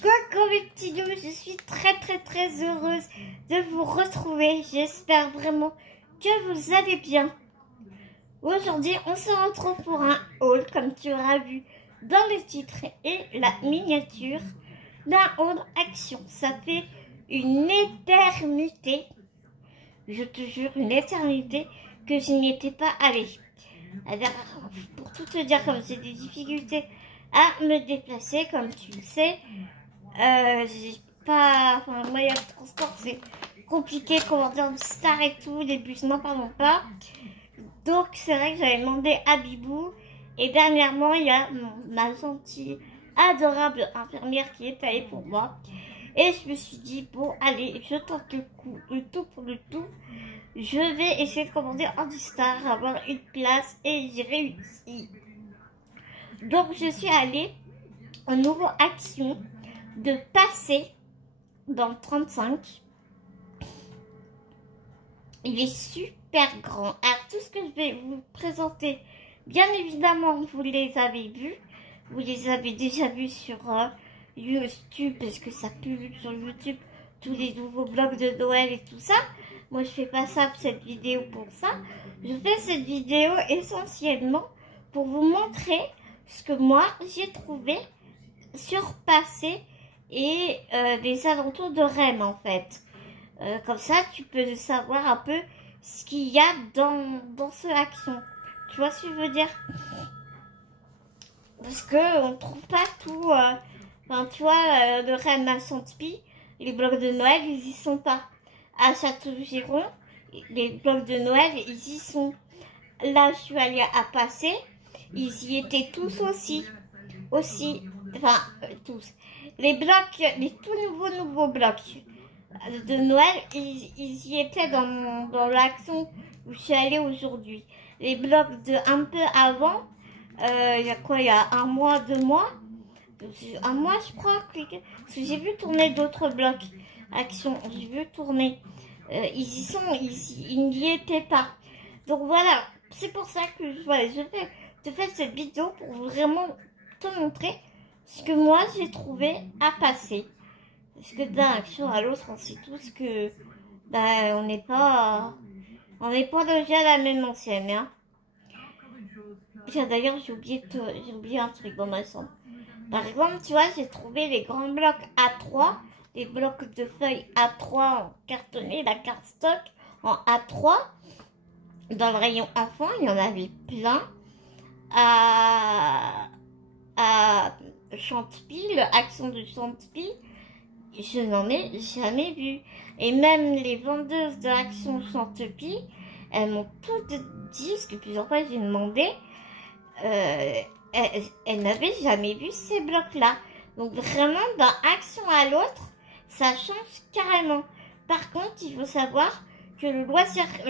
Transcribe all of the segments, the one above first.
Coucou mes petits loups, je suis très heureuse de vous retrouver. J'espère vraiment que vous allez bien. Aujourd'hui, on se retrouve pour un haul, comme tu auras vu dans le titre et la miniature, d'un haul action. Ça fait une éternité, je te jure, une éternité que je n'y étais pas allée. Alors, pour tout te dire, comme j'ai des difficultés à me déplacer, comme tu le sais, j'ai pas, enfin, le moyen de transport c'est compliqué, comment dire, le star et tout, les bus n'en parlons pas. Donc c'est vrai que j'avais demandé à Bibou, et dernièrement il y a ma gentille, adorable infirmière qui est allée pour moi, et je me suis dit bon allez, je tente le coup, le tout pour le tout, je vais essayer de commander un star, avoir une place, et j'ai réussi. Donc je suis allée au nouveau action de passer dans le 35. Il est super grand. Alors tout ce que je vais vous présenter, bien évidemment vous les avez vus, vous les avez déjà vus sur YouTube, parce que ça publie sur YouTube tous les nouveaux vlogs de Noël et tout ça. Moi je fais pas ça pour cette vidéo pour ça, je fais cette vidéo essentiellement pour vous montrer ce que moi j'ai trouvé sur Passé et les alentours de Rennes en fait. Comme ça, tu peux savoir un peu ce qu'il y a dans ce action. Tu vois ce que je veux dire? Parce qu'on ne trouve pas tout. Enfin, tu vois, de Rennes à Saint-Pie, les blocs de Noël, ils y sont pas. À Château-Giron, les blocs de Noël, ils y sont. Là, je suis allée à Passé, ils y étaient tous aussi. Enfin, tous. Les blocs, les tout nouveaux blocs de Noël, ils y étaient dans l'action où je suis allée aujourd'hui. Les blocs de un peu avant, il y a quoi, il y a un mois, 2 mois, un mois je crois, parce que j'ai vu tourner d'autres blocs action, j'ai vu tourner, ils y sont, ils n'y étaient pas. Donc voilà, c'est pour ça que voilà, je te fais cette vidéo pour vraiment te montrer ce que moi j'ai trouvé à passer. Parce que d'un action à l'autre, on sait tous que bah, on n'est pas logé à la même enseigne. Hein. Tiens, d'ailleurs, j'ai oublié un truc dans ma chambre. Par exemple, tu vois, j'ai trouvé les grands blocs A3, les blocs de feuilles A3 en cartonné, la cardstock en A3. Dans le rayon enfant, il y en avait plein. À Chantepie, le action de Chantepie, je n'en ai jamais vu. Et même les vendeuses de l'action Chantepie, elles m'ont toutes dit, parce que plusieurs fois j'ai demandé, elles n'avaient jamais vu ces blocs-là. Donc vraiment, d'un action à l'autre, ça change carrément. Par contre, il faut savoir que le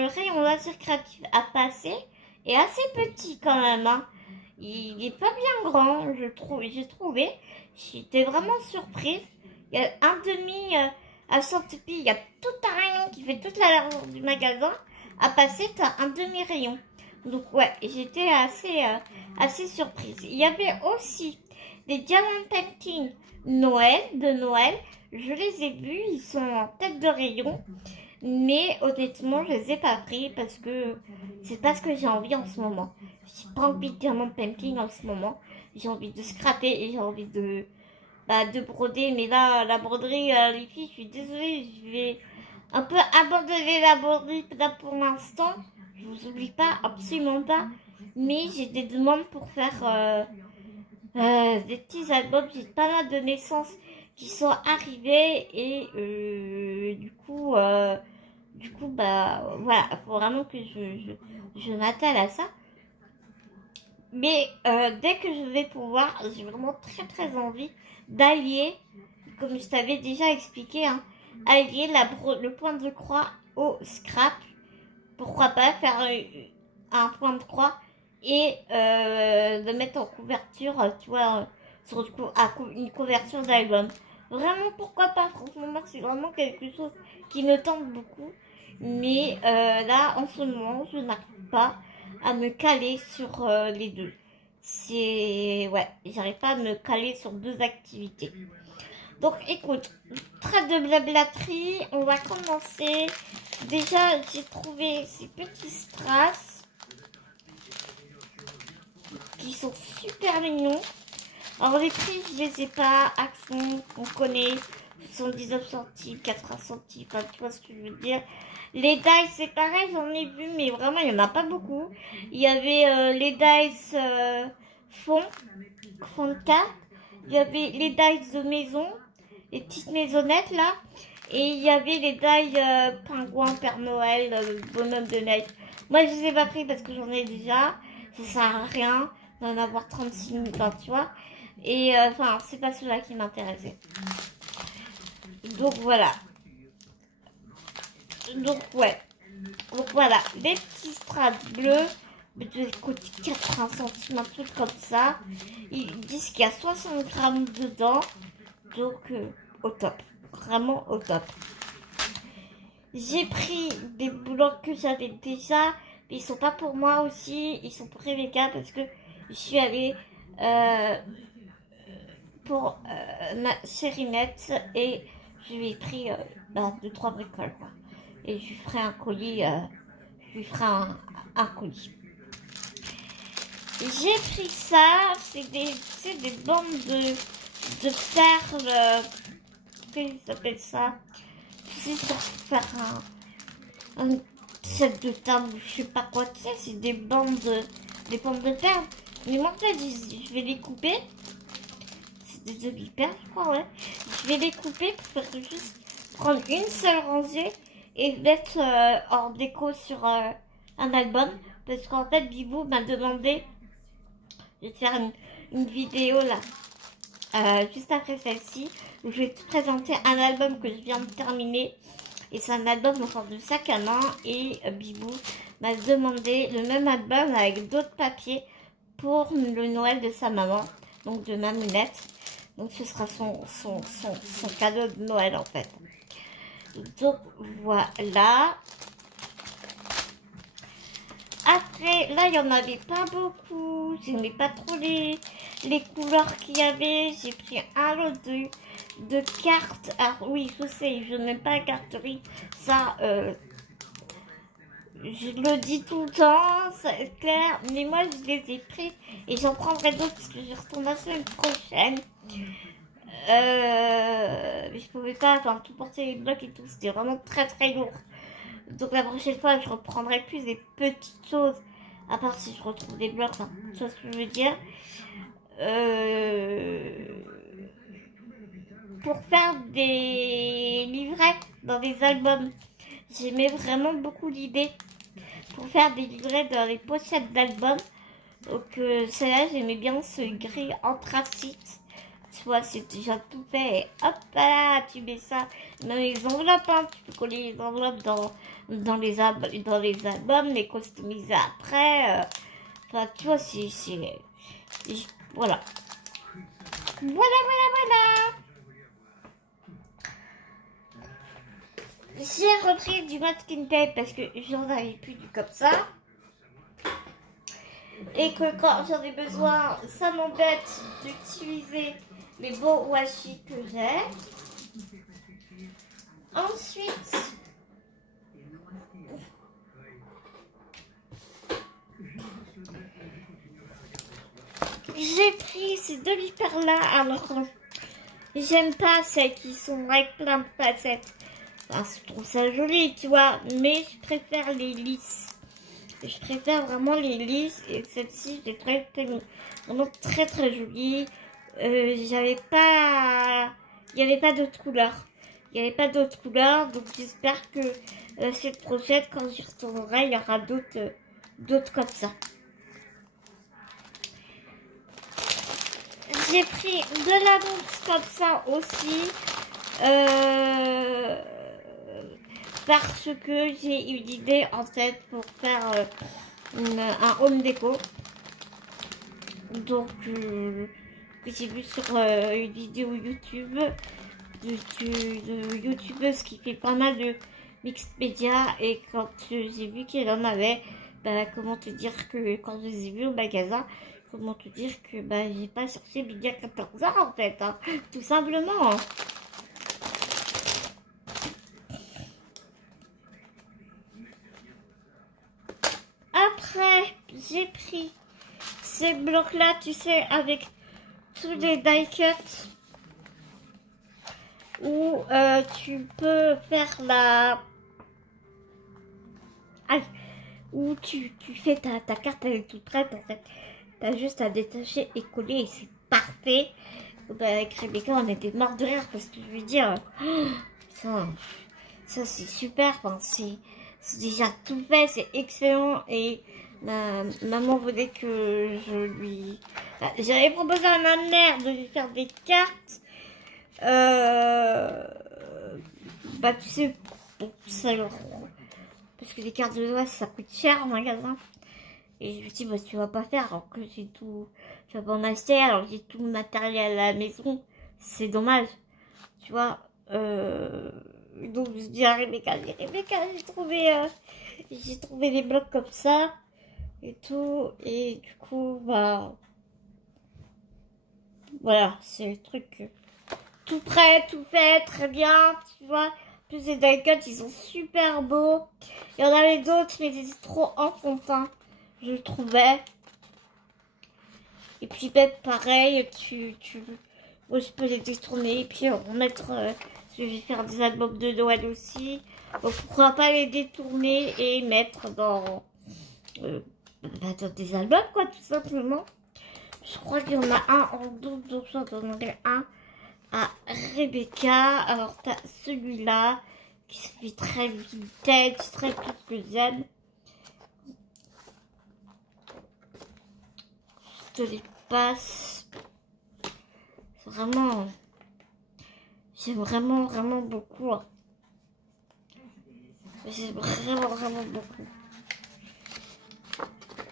rayon loisir créatif à passer est assez petit quand même. Hein. Il n'est pas bien grand, j'ai trouvé. J'étais vraiment surprise. Il y a un demi à Chantepie, il y a tout un rayon qui fait toute la largeur du magasin. À passer, tu as un demi-rayon. Donc ouais, j'étais assez surprise. Il y avait aussi des diamant painting de Noël. Je les ai vus, ils sont en tête de rayon. Mais honnêtement, je les ai pas pris parce que c'est pas ce que j'ai envie en ce moment. J'ai pas envie de diamant painting en ce moment. J'ai envie de scraper et j'ai envie de broder. Mais là, la broderie, les filles, je suis désolée, je vais un peu abandonner la broderie là pour l'instant. Je vous oublie pas, absolument pas. Mais j'ai des demandes pour faire des petits albums. J'ai pas mal de naissances qui sont arrivées et du coup, bah voilà, faut vraiment que je m'attelle à ça. Mais dès que je vais pouvoir, j'ai vraiment très envie d'allier, comme je t'avais déjà expliqué, hein, allier le point de croix au scrap. Pourquoi pas faire un point de croix et le mettre en couverture, tu vois, sur une couverture d'album. Vraiment, pourquoi pas? Franchement, moi, c'est vraiment quelque chose qui me tente beaucoup. Mais là, en ce moment, je n'arrive pas à me caler sur les deux. Ouais, j'arrive pas à me caler sur deux activités. Donc écoute, trêve de blablaterie, on va commencer. Déjà, j'ai trouvé ces petits strass qui sont super mignons. Alors les prix, je les ai pas. Action, on connaît. 79 centimes, 80 centimes, enfin, tu vois ce que je veux dire. Les dice, c'est pareil, j'en ai vu, mais vraiment, il n'y en a pas beaucoup. Il y avait les dice fond de carte. Il y avait les dice de maison, les petites maisonnettes, là. Et il y avait les dice pingouin, Père Noël, bonhomme de neige. Moi, je les ai pas pris parce que j'en ai déjà. Ça sert à rien d'en avoir 36 000, enfin, tu vois. Et enfin, c'est pas cela qui m'intéressait. Donc voilà. Donc ouais. Donc voilà. Des petits strass bleus. De côté 80 centimes, un truc comme ça. Ils disent qu'il y a 60 grammes dedans. Donc au top. Vraiment au top. J'ai pris des blocs que j'avais déjà. Mais ils sont pas pour moi aussi. Ils sont pour Rebecca parce que je suis allée pour ma chérinette et je lui ai pris 2-3 bricoles quoi. Et je lui ferai un colis, je lui ferai un colis. J'ai pris ça, c'est des bandes de perles, comment ça s'appelle ça? C'est pour faire un set de table, je sais pas quoi, tu sais, c'est des bandes de perles. Mais moi en fait, je vais les couper. Des demi-perles, je crois, ouais. Je vais les couper pour faire juste prendre une seule rangée et mettre en déco sur un album. Parce qu'en fait, Bibou m'a demandé de faire une vidéo là, juste après celle-ci, où je vais te présenter un album que je viens de terminer. Et c'est un album en forme de sac à main. Et Bibou m'a demandé le même album avec d'autres papiers pour le Noël de sa maman, donc de ma mounette. Donc ce sera son cadeau de Noël en fait. Donc voilà. Après, là il n'y en avait pas beaucoup. J'aimais pas trop les couleurs qu'il y avait. J'ai pris un lot de cartes. Alors oui, je sais, je n'aime pas la carterie. Ça, je le dis tout le temps, c'est clair. Mais moi je les ai pris et j'en prendrai d'autres parce que je retourne la semaine prochaine. Mais je pouvais pas tout porter les blocs et tout, c'était vraiment très très lourd. Donc la prochaine fois je reprendrai plus des petites choses, à part si je retrouve des blocs, enfin, tu vois ce que je veux dire. Pour faire des livrets dans des albums, j'aimais vraiment beaucoup l'idée. Pour faire des livrets dans les pochettes d'albums. Donc celle-là j'aimais bien ce gris anthracite. Tu vois, c'est déjà tout fait. Et hop là, tu mets ça dans les enveloppes. Hein. Tu peux coller les enveloppes dans les albums, les customiser après. Enfin, tu vois, voilà. Voilà. J'ai repris du masking tape parce que j'en avais plus du comme ça. Et que quand j'en ai besoin, ça m'embête d'utiliser les beaux washi que j'ai. Ensuite, j'ai pris ces demi-perles là. Alors, j'aime pas celles qui sont avec plein de facettes. Enfin, je trouve ça joli, tu vois, mais je préfère les lisses. Je préfère vraiment les lisses et celle-ci, je l'ai trouvé vraiment très très jolie. Il n'y avait pas d'autres couleurs. Donc j'espère que cette prochaine, quand j'y retournerai, il y aura d'autres comme ça. J'ai pris de la mousse comme ça aussi. Parce que j'ai eu l'idée en tête pour faire un home déco. Donc que j'ai vu sur une vidéo YouTube de youtubeuse qui fait pas mal de mixed media, et quand j'ai vu qu'elle en avait, bah, comment te dire que quand je les ai vus au magasin, comment te dire que bah, j'ai pas cherché il y a 14 ans en fait, hein, tout simplement. Hein. Après, j'ai pris ces blocs-là, tu sais, avec tous les die cuts où tu peux faire la... Ah, où tu fais ta carte, elle est toute prête en fait. T'as juste à détacher et coller et c'est parfait. Donc, avec Rebecca, on était morts de rire parce que je lui dire, oh, ça c'est super. Enfin, c'est déjà tout fait, c'est excellent. Et maman voulait que je lui... J'avais proposé à ma mère de lui faire des cartes. Bah tu sais, bon, ça leur... Parce que les cartes de doigts, ça coûte cher en magasin. Et je lui dis, bah, tu vas pas faire alors que j'ai tout. Tu vas pas en acheter alors que j'ai tout le matériel à la maison. C'est dommage. Tu vois. Donc je dis à Rebecca, j'ai trouvé des blocs comme ça. Et tout. Et du coup, bah. Voilà, c'est le truc. Tout prêt, tout fait, très bien. Tu vois. Plus les die cuts, ils sont super beaux. Il y en avait d'autres, mais ils étaient trop enfantins. Je trouvais. Et puis ben, pareil, moi, je peux les détourner et puis remettre. Je vais faire des albums de Noël aussi. Donc pourquoi pas les détourner et mettre dans des albums quoi, tout simplement. Je crois qu'il y en a un en double, donc j'en donnerai un à Rebecca. Alors t'as celui-là qui se fait très vintage, très tout ce que j'aime. Je te les passe. Vraiment, j'aime vraiment beaucoup. Hein. J'aime vraiment beaucoup.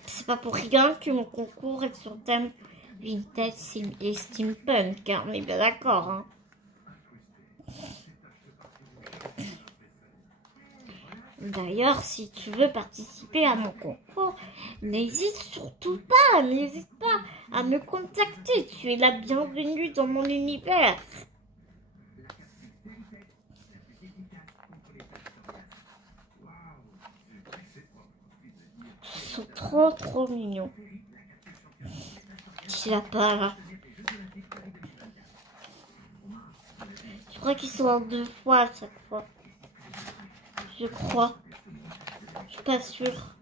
C'est pas pour rien que mon concours est sur thème vintage et steampunk, hein, on est bien d'accord. Hein. D'ailleurs, si tu veux participer à mon concours, n'hésite surtout pas, n'hésite pas à me contacter. Tu es la bienvenue dans mon univers. Ils sont trop mignons. Petit lapin. Je crois qu'ils sont en 2 fois à chaque fois. Je crois. Je suis pas sûre.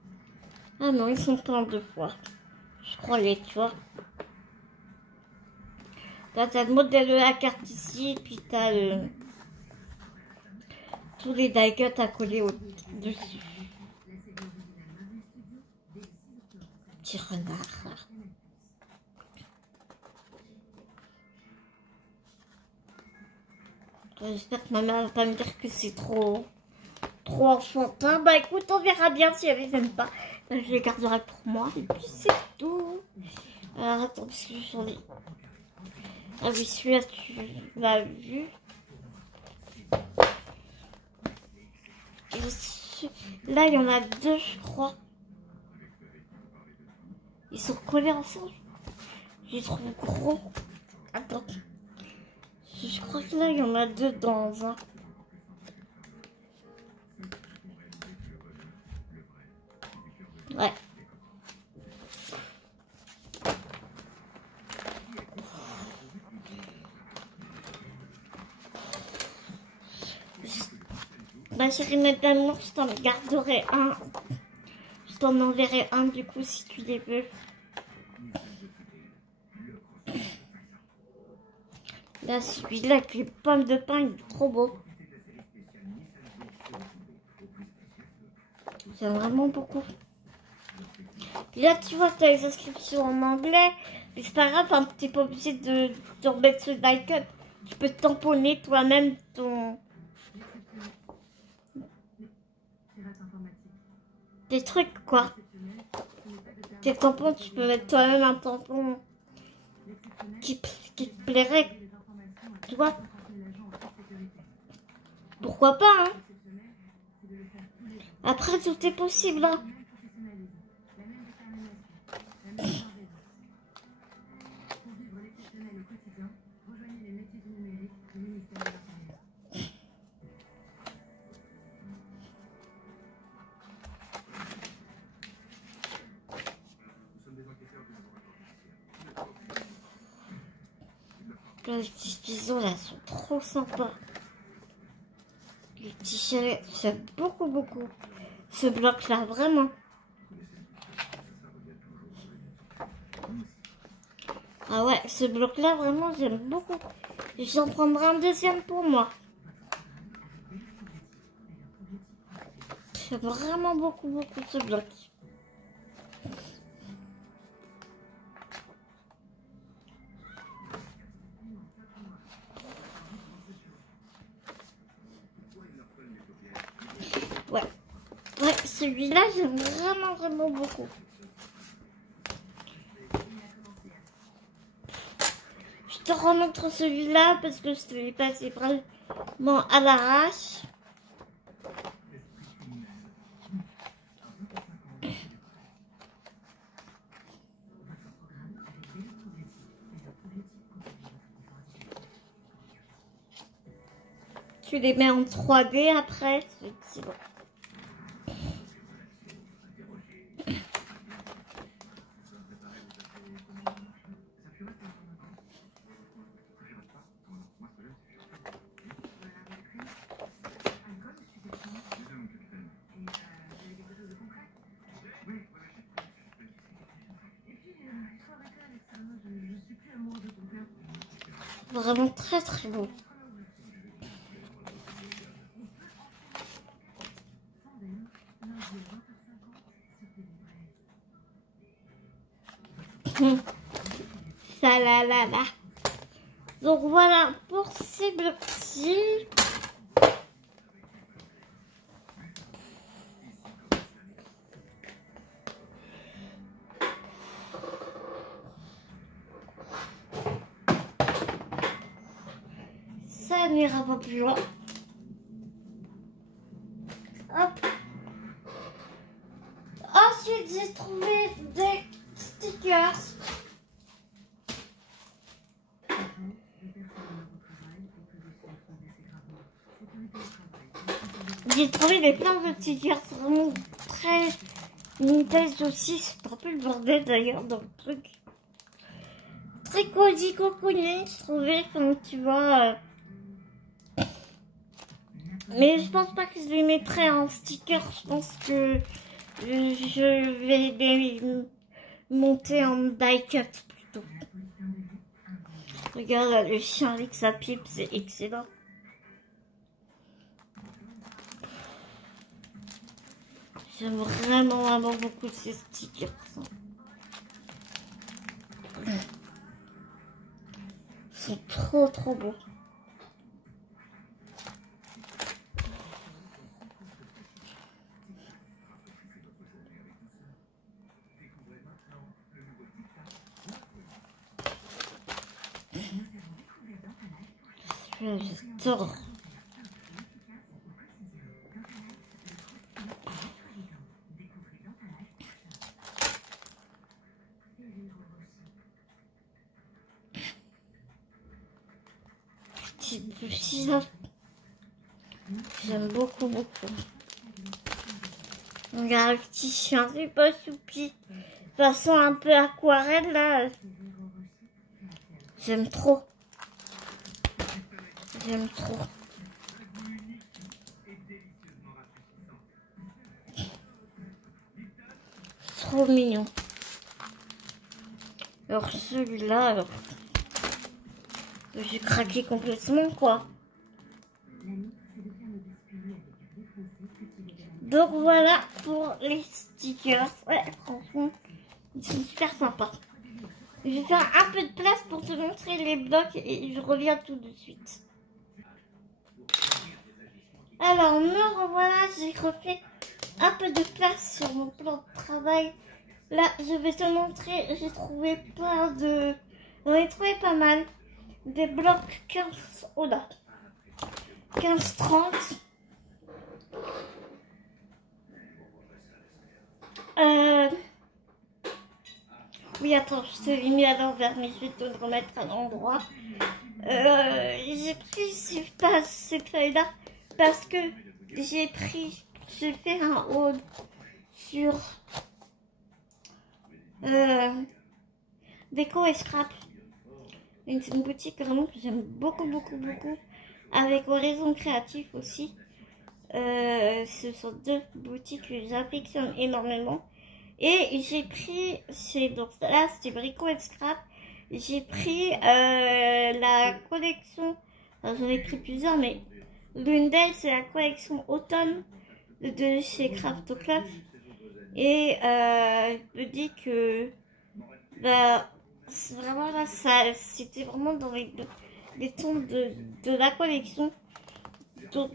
Ah non, ils sont pas en 2 fois. Je croyais, tu vois. Là, t'as le modèle de la carte ici, puis t'as tous les die cuts à coller dessus. Petit renard. J'espère que ma mère va pas me dire que c'est trop enfantin. Bah écoute, on verra bien si elle les aime pas. Je les garderai pour moi. Et puis c'est tout. Alors attends, parce que j'en ai... Ah oui, celui-là, tu l'as vu. Et là, il y en a 2, je crois. Ils sont collés ensemble. Je les trouve gros. Attends. Je crois que là, il y en a 2 dans un. Ouais. Ma chérie, maintenant, je t'en garderai un. Je t'en enverrai un, du coup, si tu les veux. Là, celui-là, avec les pommes de pain, il est trop beau. J'aime vraiment beaucoup. Et là, tu vois, tu as les inscriptions en anglais. Mais c'est pas grave, hein, tu n'es pas obligé de remettre ce die cut. Tu peux tamponner toi-même ton... des trucs, quoi. Tes tampons, tu peux mettre toi-même un tampon qui te plairait. Tu vois? Pourquoi pas, hein? Après, tout est possible, hein? Les petits bisons là sont trop sympas. Les petits chalets, j'aime beaucoup ce bloc là, vraiment. Ah ouais, ce bloc là vraiment j'aime beaucoup. J'en prendrai un deuxième pour moi. J'aime vraiment beaucoup ce bloc. Ouais, celui-là, j'aime vraiment beaucoup. Je te remontre celui-là parce que je te l'ai passé vraiment à l'arrache. Tu les mets en 3D après, c'est bon. Vraiment très beau. Ça là. Donc voilà pour ces blocs-ci. Ça n'ira pas plus loin. Hop. Ensuite, j'ai trouvé des stickers. J'ai trouvé des plein de stickers vraiment très vintage aussi. C'est un peu le bordel d'ailleurs dans le truc. Très cosy cocooning, je trouvais, comme tu vois. Mais je pense pas que je les mettrai en sticker. Je pense que je vais les monter en die cut plutôt. Regarde là, le chien avec sa pipe, c'est excellent. J'aime vraiment beaucoup ces stickers. Ils sont trop beaux. J'adore. Petit bougie. J'aime beaucoup. Regarde le petit chien, c'est pas choupi. Façon un peu aquarelle là. J'aime trop. Trop mignon. Alors celui-là, j'ai craqué complètement quoi. Donc voilà pour les stickers. Ouais, franchement, ils sont super sympas. Je vais faire un peu de place pour te montrer les blocs et je reviens tout de suite. Alors me revoilà, j'ai refait un peu de place sur mon plan de travail. Là, je vais te montrer, j'ai trouvé plein de... J'en ai trouvé pas mal. Des blocs 15... Oh là 15-30. Oui, attends, je te l'ai mis à l'envers, mais je vais te le remettre à l'endroit. J'ai pris ces feuilles-là parce que j'ai fait un haul sur déco et scrap. une boutique vraiment que j'aime beaucoup, avec Horizon Créatif aussi. Ce sont deux boutiques que j'affectionne énormément. Et j'ai pris, donc là c'était Brico et Scrap, j'ai pris la collection, enfin, j'en ai pris plusieurs, mais l'une d'elles c'est la collection automne de chez Craftocraft. Et je me dis que bah, vraiment là, c'était vraiment dans les tons de la collection. Donc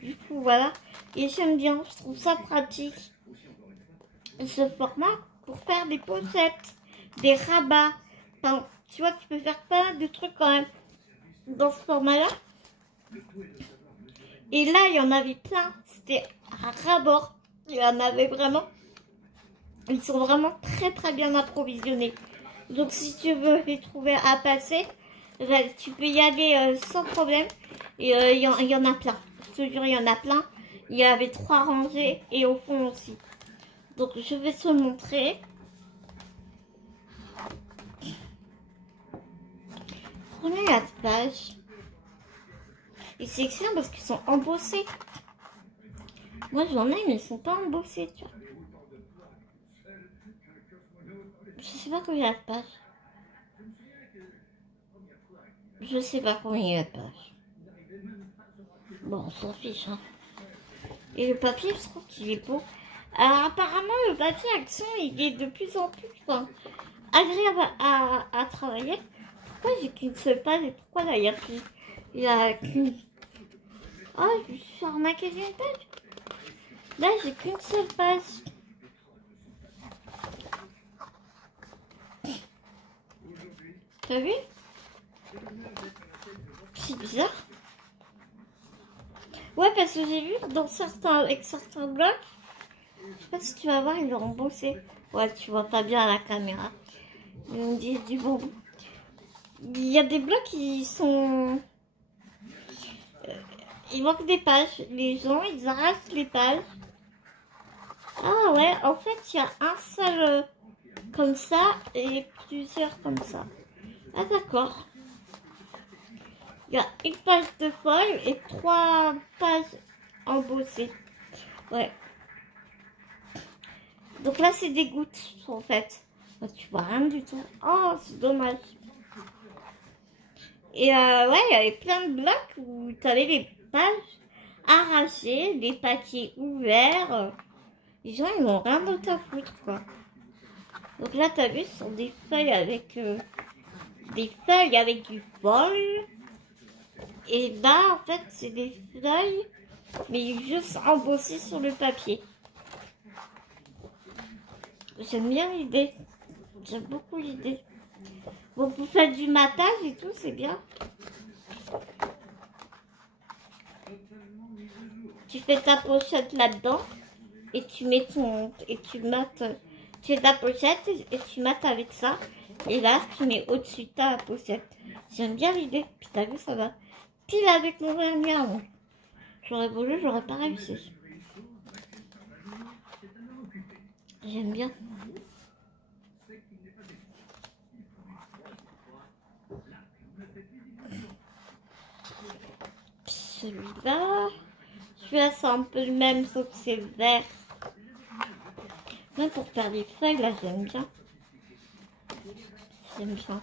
du coup voilà, et j'aime bien, je trouve ça pratique ce format pour faire des pochettes, des rabats. Enfin, tu vois, tu peux faire pas de trucs quand même dans ce format-là. Et là, il y en avait plein. C'était à ras-bord. Il y en avait vraiment. Ils sont vraiment très bien approvisionnés. Donc, si tu veux les trouver à passer, tu peux y aller sans problème. Et il y en a plein. Je te jure, il y en a plein. Il y avait 3 rangées et au fond aussi. Donc, je vais te montrer. Première page. Et c'est excellent parce qu'ils sont embossés. Moi, j'en ai, mais ils sont pas embossés, tu vois. Je sais pas combien il y a de pages. Je sais pas combien il y a de pages. Bon, on s'en fiche, hein. Et le papier, je trouve qu'il est beau. Alors, apparemment, le papier Action, il est de plus en plus agréable à travailler. Pourquoi j'ai qu'une seule page et pourquoi là, il y a qu'une... Oh, je me suis arnaqué d'une page. Là, j'ai qu'une seule page. T'as vu? C'est bizarre. Ouais, parce que j'ai vu avec certains blocs, je sais pas si tu vas voir, ils l'ont bossé. Ouais, tu vois pas bien à la caméra. Ils me disent du bonbon. Il y a des blocs qui sont... il manque des pages. Les gens, ils arrachent les pages. Ah ouais, en fait, il y a un seul comme ça et plusieurs comme ça. Ah d'accord. Il y a une page de feuille et 3 pages embossées. Ouais. Donc là, c'est des gouttes, en fait. Tu vois rien du tout. Oh, c'est dommage. Et ouais, il y avait plein de blocs où tu avais les pages arrachées, les papiers ouverts. Les gens, ils n'ont rien d'autre à foutre, quoi. Donc là, tu as vu, ce sont des feuilles avec du fol. Et là, en fait, c'est des feuilles, mais juste embossées sur le papier. J'aime bien l'idée. J'aime beaucoup l'idée. Bon, pour faire du matage et tout, c'est bien. Tu fais ta pochette là-dedans et tu mets tu mates. Tu fais ta pochette et tu mates avec ça. Et là, tu mets au-dessus de ta pochette. J'aime bien l'idée. Puis t'as vu, ça va pile avec mon vernis. J'aurais voulu, j'aurais pas réussi. J'aime bien. Celui-là, c'est un peu le même, sauf que c'est vert. Même pour faire des feuilles, là, j'aime bien. J'aime bien.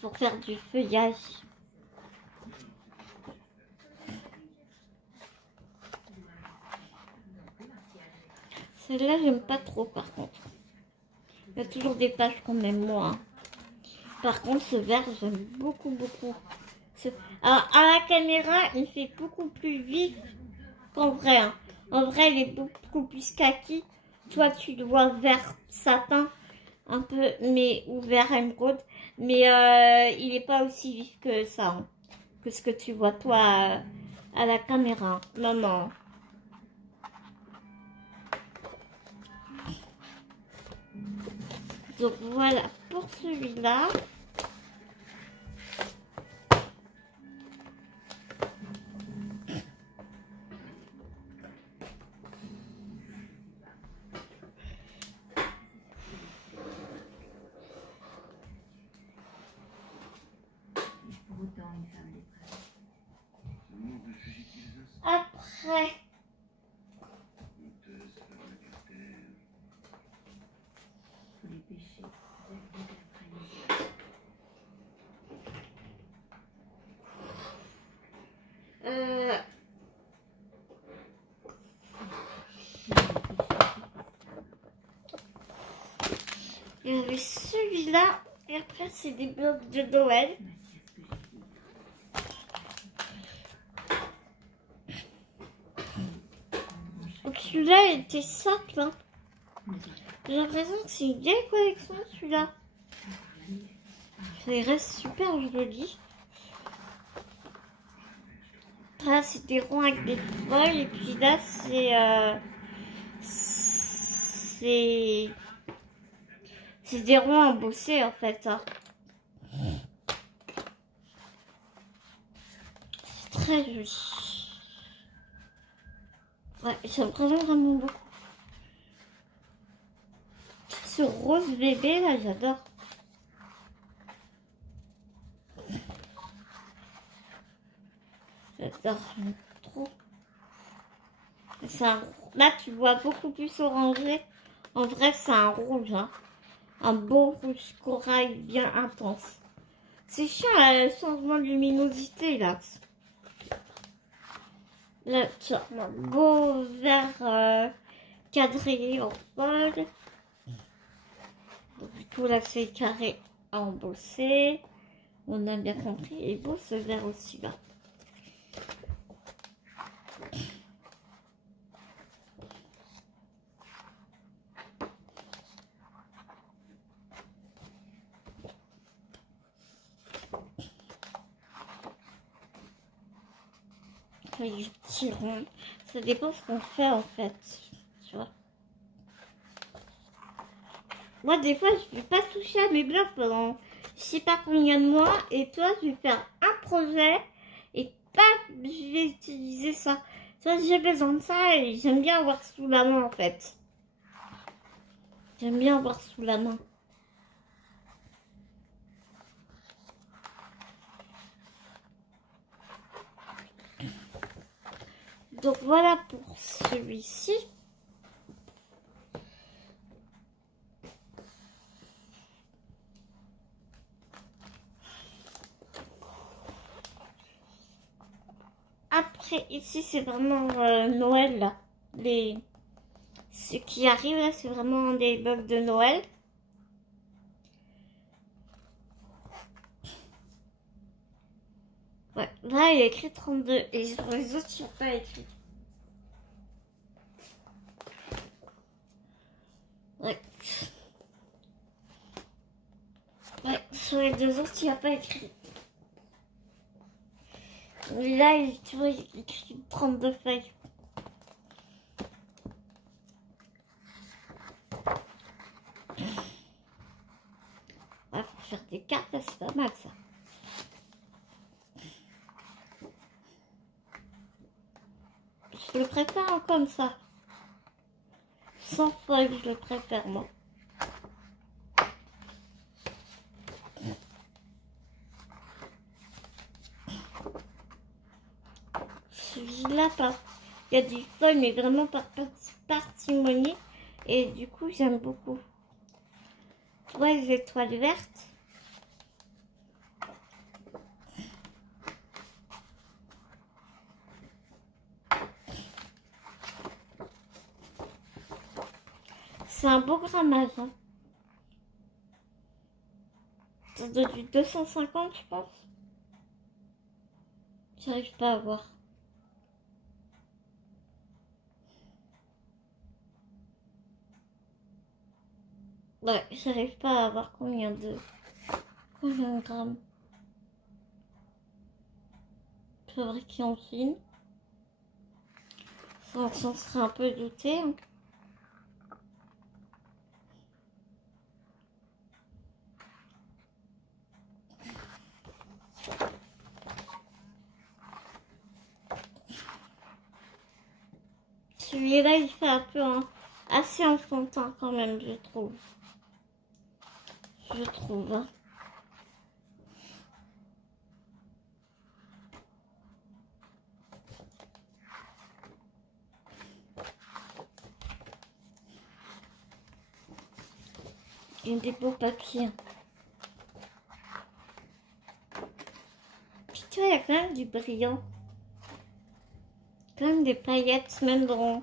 Pour faire du feuillage. Celle-là, j'aime pas trop, par contre. Il y a toujours des pages qu'on aime moins. Par contre, ce vert, j'aime beaucoup. Alors, à la caméra, il fait beaucoup plus vif qu'en vrai. Hein. En vrai, il est beaucoup plus kaki. Toi, tu le vois vert satin, un peu, mais ou vert émeraude. Mais il n'est pas aussi vif que ça, hein, que ce que tu vois, toi, à la caméra. Non. Donc, voilà pour celui-là. Après, il y avait celui-là, et après c'est des blocs de Noël. Donc celui-là était simple, hein. J'ai l'impression que c'est une vieille collection celui-là. Il reste super joli. Là c'est des ronds avec des feuilles, et puis là c'est des ronds embossés en fait, hein. C'est très joli. Ouais, j'aime vraiment beaucoup. Ce rose bébé là, j'adore. J'adore trop. Là, tu vois beaucoup plus orangé. En vrai, c'est un rouge, hein. Un beau rouge corail bien intense. C'est chiant, le changement de luminosité, là. Là, tu as un beau vert quadrillé en fol. Du coup, là, c'est carré embossé. On a bien compris. Et beau, ce vert aussi, là. Les petits ronds. Ça dépend ce qu'on fait en fait. Tu vois. Moi des fois je vais pas toucher à mes blocs pendant je sais pas combien de mois. Et toi je vais faire un projet et paf je vais utiliser ça. Toi j'ai besoin de ça et j'aime bien avoir sous la main en fait. J'aime bien avoir sous la main. Donc voilà pour celui-ci. Après ici c'est vraiment Noël là. Ce qui arrive là c'est vraiment des bugs de Noël. Ouais, là il y a écrit 32 et sur les autres il n'y a pas écrit. Ouais. Ouais, sur les deux autres il n'y a pas écrit. Mais là tu vois il y a écrit 32 feuilles. Ouais, pour faire des cartes, c'est pas mal ça. Je le préfère comme ça. Sans feuilles, je le préfère moi. Celui-là, il y a des feuilles, mais vraiment par parcimonie. Et du coup, j'aime beaucoup. Tu vois les étoiles vertes? C'est un beau grammage. Hein. Ça doit du 250, je pense. J'arrive pas à voir. Ouais, j'arrive pas à voir combien de grammes. Fabriqué en Chine. Ça, on s'en serait un peu douté. Hein. Celui-là, il fait un peu assez enfantin quand même, je trouve. Je trouve. Hein. Il y a des beaux papiers. Puis tu vois, il y a quand même du brillant. Quand même des paillettes, même dans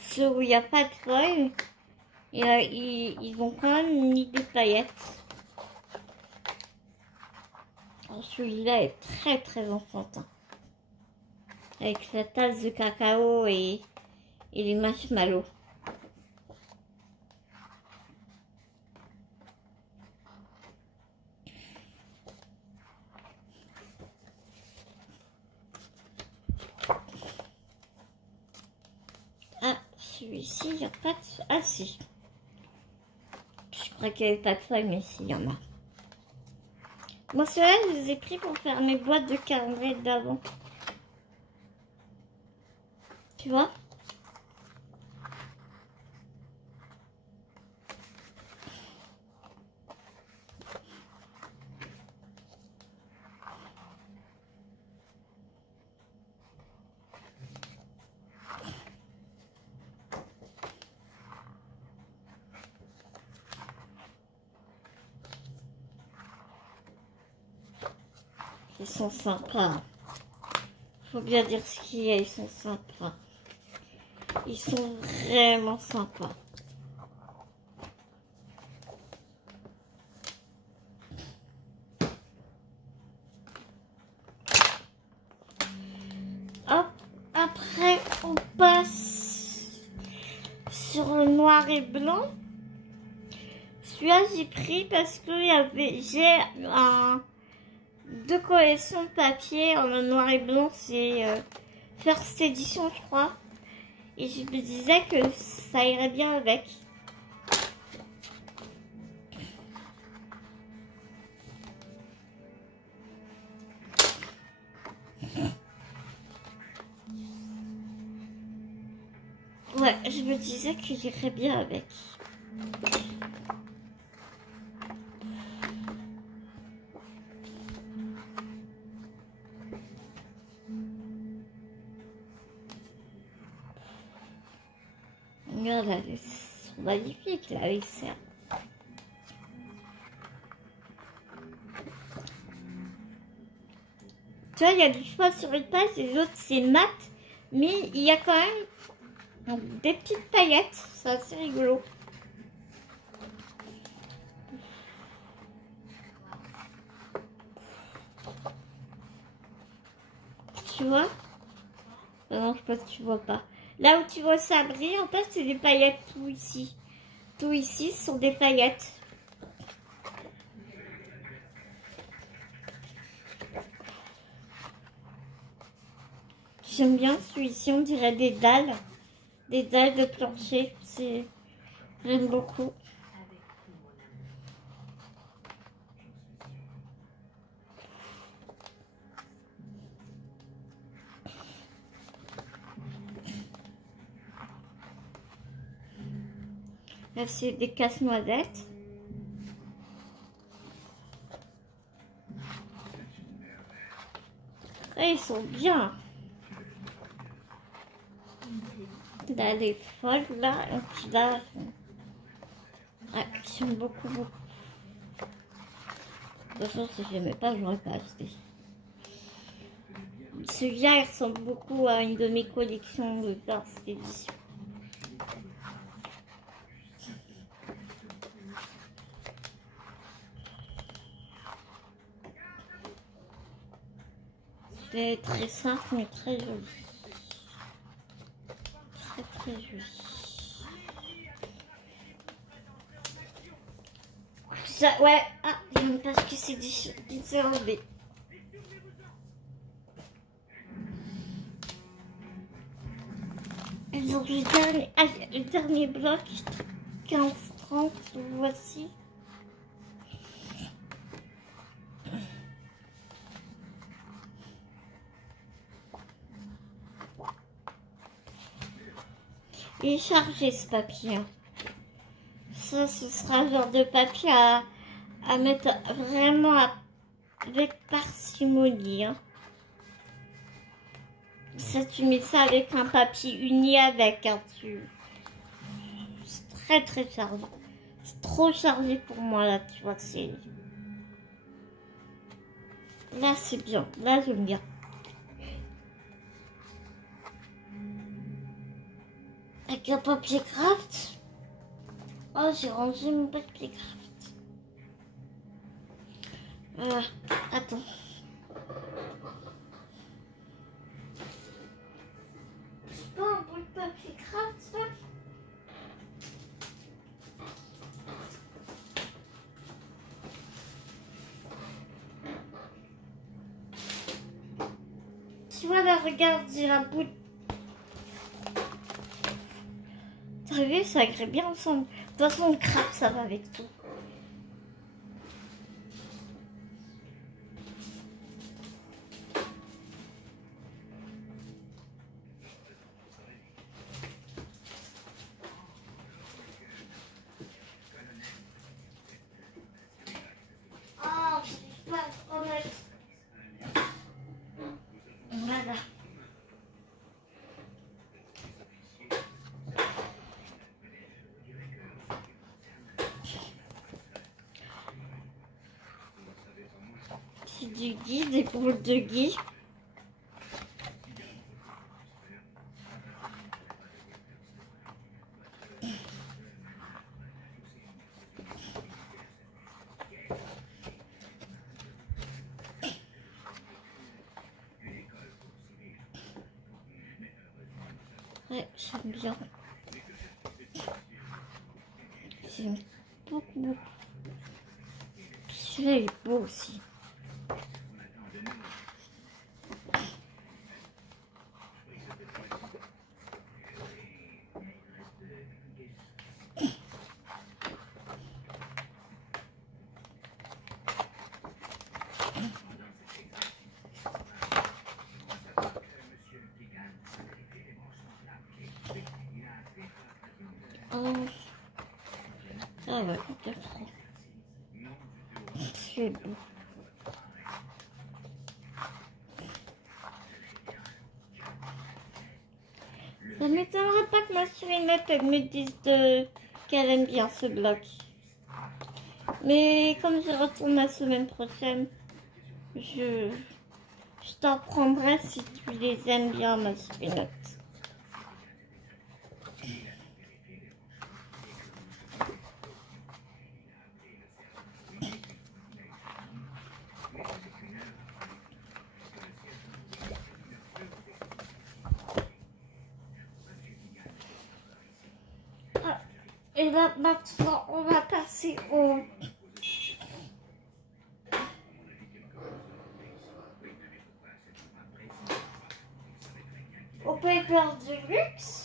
ceux où il n'y a pas de feuilles. Ils ont quand même mis des paillettes. Celui-là est très très enfantin. Avec la tasse de cacao et les marshmallows. Ah, celui-ci, il n'y a pas de... Ah si. Je crois qu'il n'y avait pas de feuilles, mais si, il y en a. Moi, ceux-là, je les ai pris pour faire mes boîtes de calendrier d'avant. Tu vois? Ils sont sympas. Faut bien dire ce qu'il y a, ils sont sympas. Ils sont vraiment sympas. Hop, après on passe sur le noir et blanc. Celui-là j'ai pris parce que j'ai deux collections de papier en noir et blanc, c'est First Edition je crois. Et je me disais que ça irait bien avec. Ouais, je me disais qu'il irait bien avec. Regarde, elles sont magnifiques, là, les serres. Tu vois, il y a du choix sur une page et l'autre c'est mat, mais il y a quand même des petites paillettes, c'est assez rigolo. Tu vois? Non, je pense que tu vois pas. Là où tu vois ça brille, en fait, c'est des paillettes tout ici. Tout ici, ce sont des paillettes. J'aime bien celui-ci, on dirait des dalles de plancher. J'aime beaucoup. Là, c'est des casse-noisettes. Et ils sont bien. Là, les folles, là, et puis là, ouais, j'aime beaucoup, beaucoup. De toute façon, si je n'aimais pas, je n'aurais pas acheté. Celui-là, il ressemble beaucoup à une de mes collections de First Edition. C'est très simple, mais très joli. Très, très joli. Ça, ouais, ah, j'aime pas ce que c'est dit enlevé. Et donc le dernier bloc, 15-30, voici. Il est chargé ce papier. Ça, ce sera un genre de papier à mettre vraiment avec parcimonie. Hein. Ça, tu mets ça avec un papier uni avec. Hein, c'est très très chargé. C'est trop chargé pour moi là, tu vois. Là c'est bien, là j'aime bien. Avec un papier craft. Oh, j'ai rangé mon papier craft. Attends. C'est pas un bout de papier craft ça? Tu vois là, regarde, j'ai un bout de... T'as vu, ça agrée bien ensemble. De toute façon, le craft, ça va avec tout. Oh, je suis pas honnête. Voilà. C'est du gui, des boules de gui. Ouais, j'aime bien. J'aime beaucoup. Celui-là, il est beau aussi. Oh. Ah ouais, c'est trop. C'est beau. Ça m'étonnerait pas que ma Surinette elle me dise qu'elle aime bien ce bloc. Mais comme je retourne la semaine prochaine, je t'en prendrai si tu les aimes bien, ma Surinette. Et là, maintenant, on va passer au paper de luxe.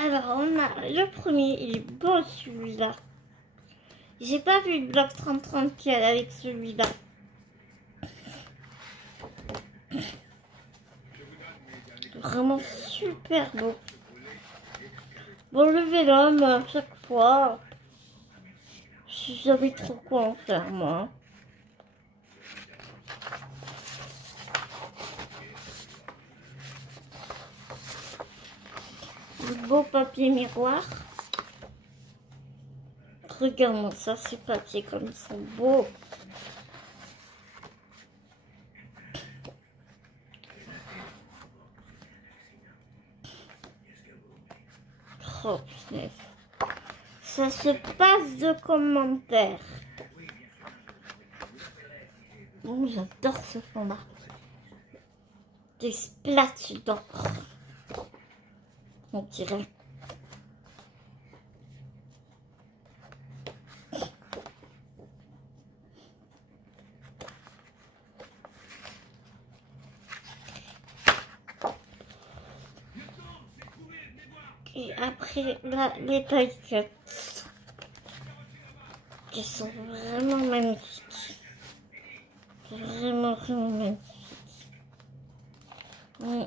Alors, on a le premier, il est beau celui-là. J'ai pas vu le bloc 30-30 qu'il y a avec celui-là. Vraiment super beau. Bon, le vélum, à chaque fois, je savais trop quoi en faire, moi. Le beau papier miroir. Regarde-moi ça, ces papiers comme ils sont beaux. Oh, punaise. Ça se passe de commentaires. Oh, j'adore ce format. Des splats d'encre. On dirait. Et après, là, les paillettes qui sont vraiment magnifiques. Vraiment, vraiment magnifiques. Mm.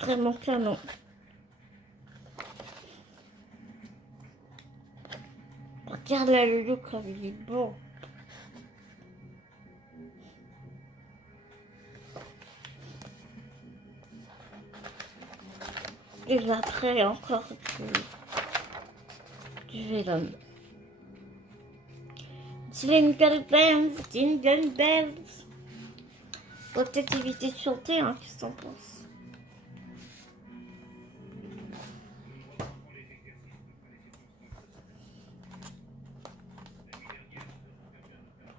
Vraiment canon. Regarde là le look comme il est beau. Et après encore du Venom. Jingle bells, jingle bells. Faut peut-être éviter de chanter, hein, qu'est-ce que t'en penses?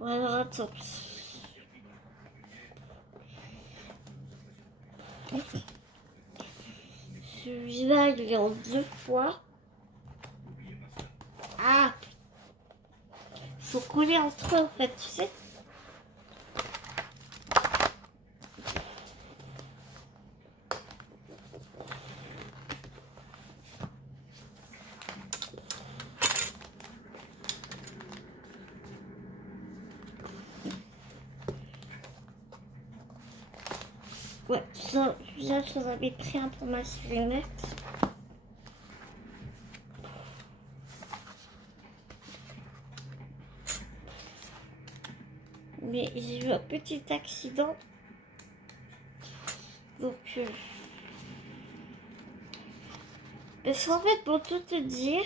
Alors attends. Celui-là, il est en 2 fois. Ah! Ils sont collés entre eux, en fait, tu sais. Ouais, ça, là, j'en avais pris un pour ma lunette. Mais j'ai eu un petit accident. Donc, parce qu'en fait, pour tout te dire,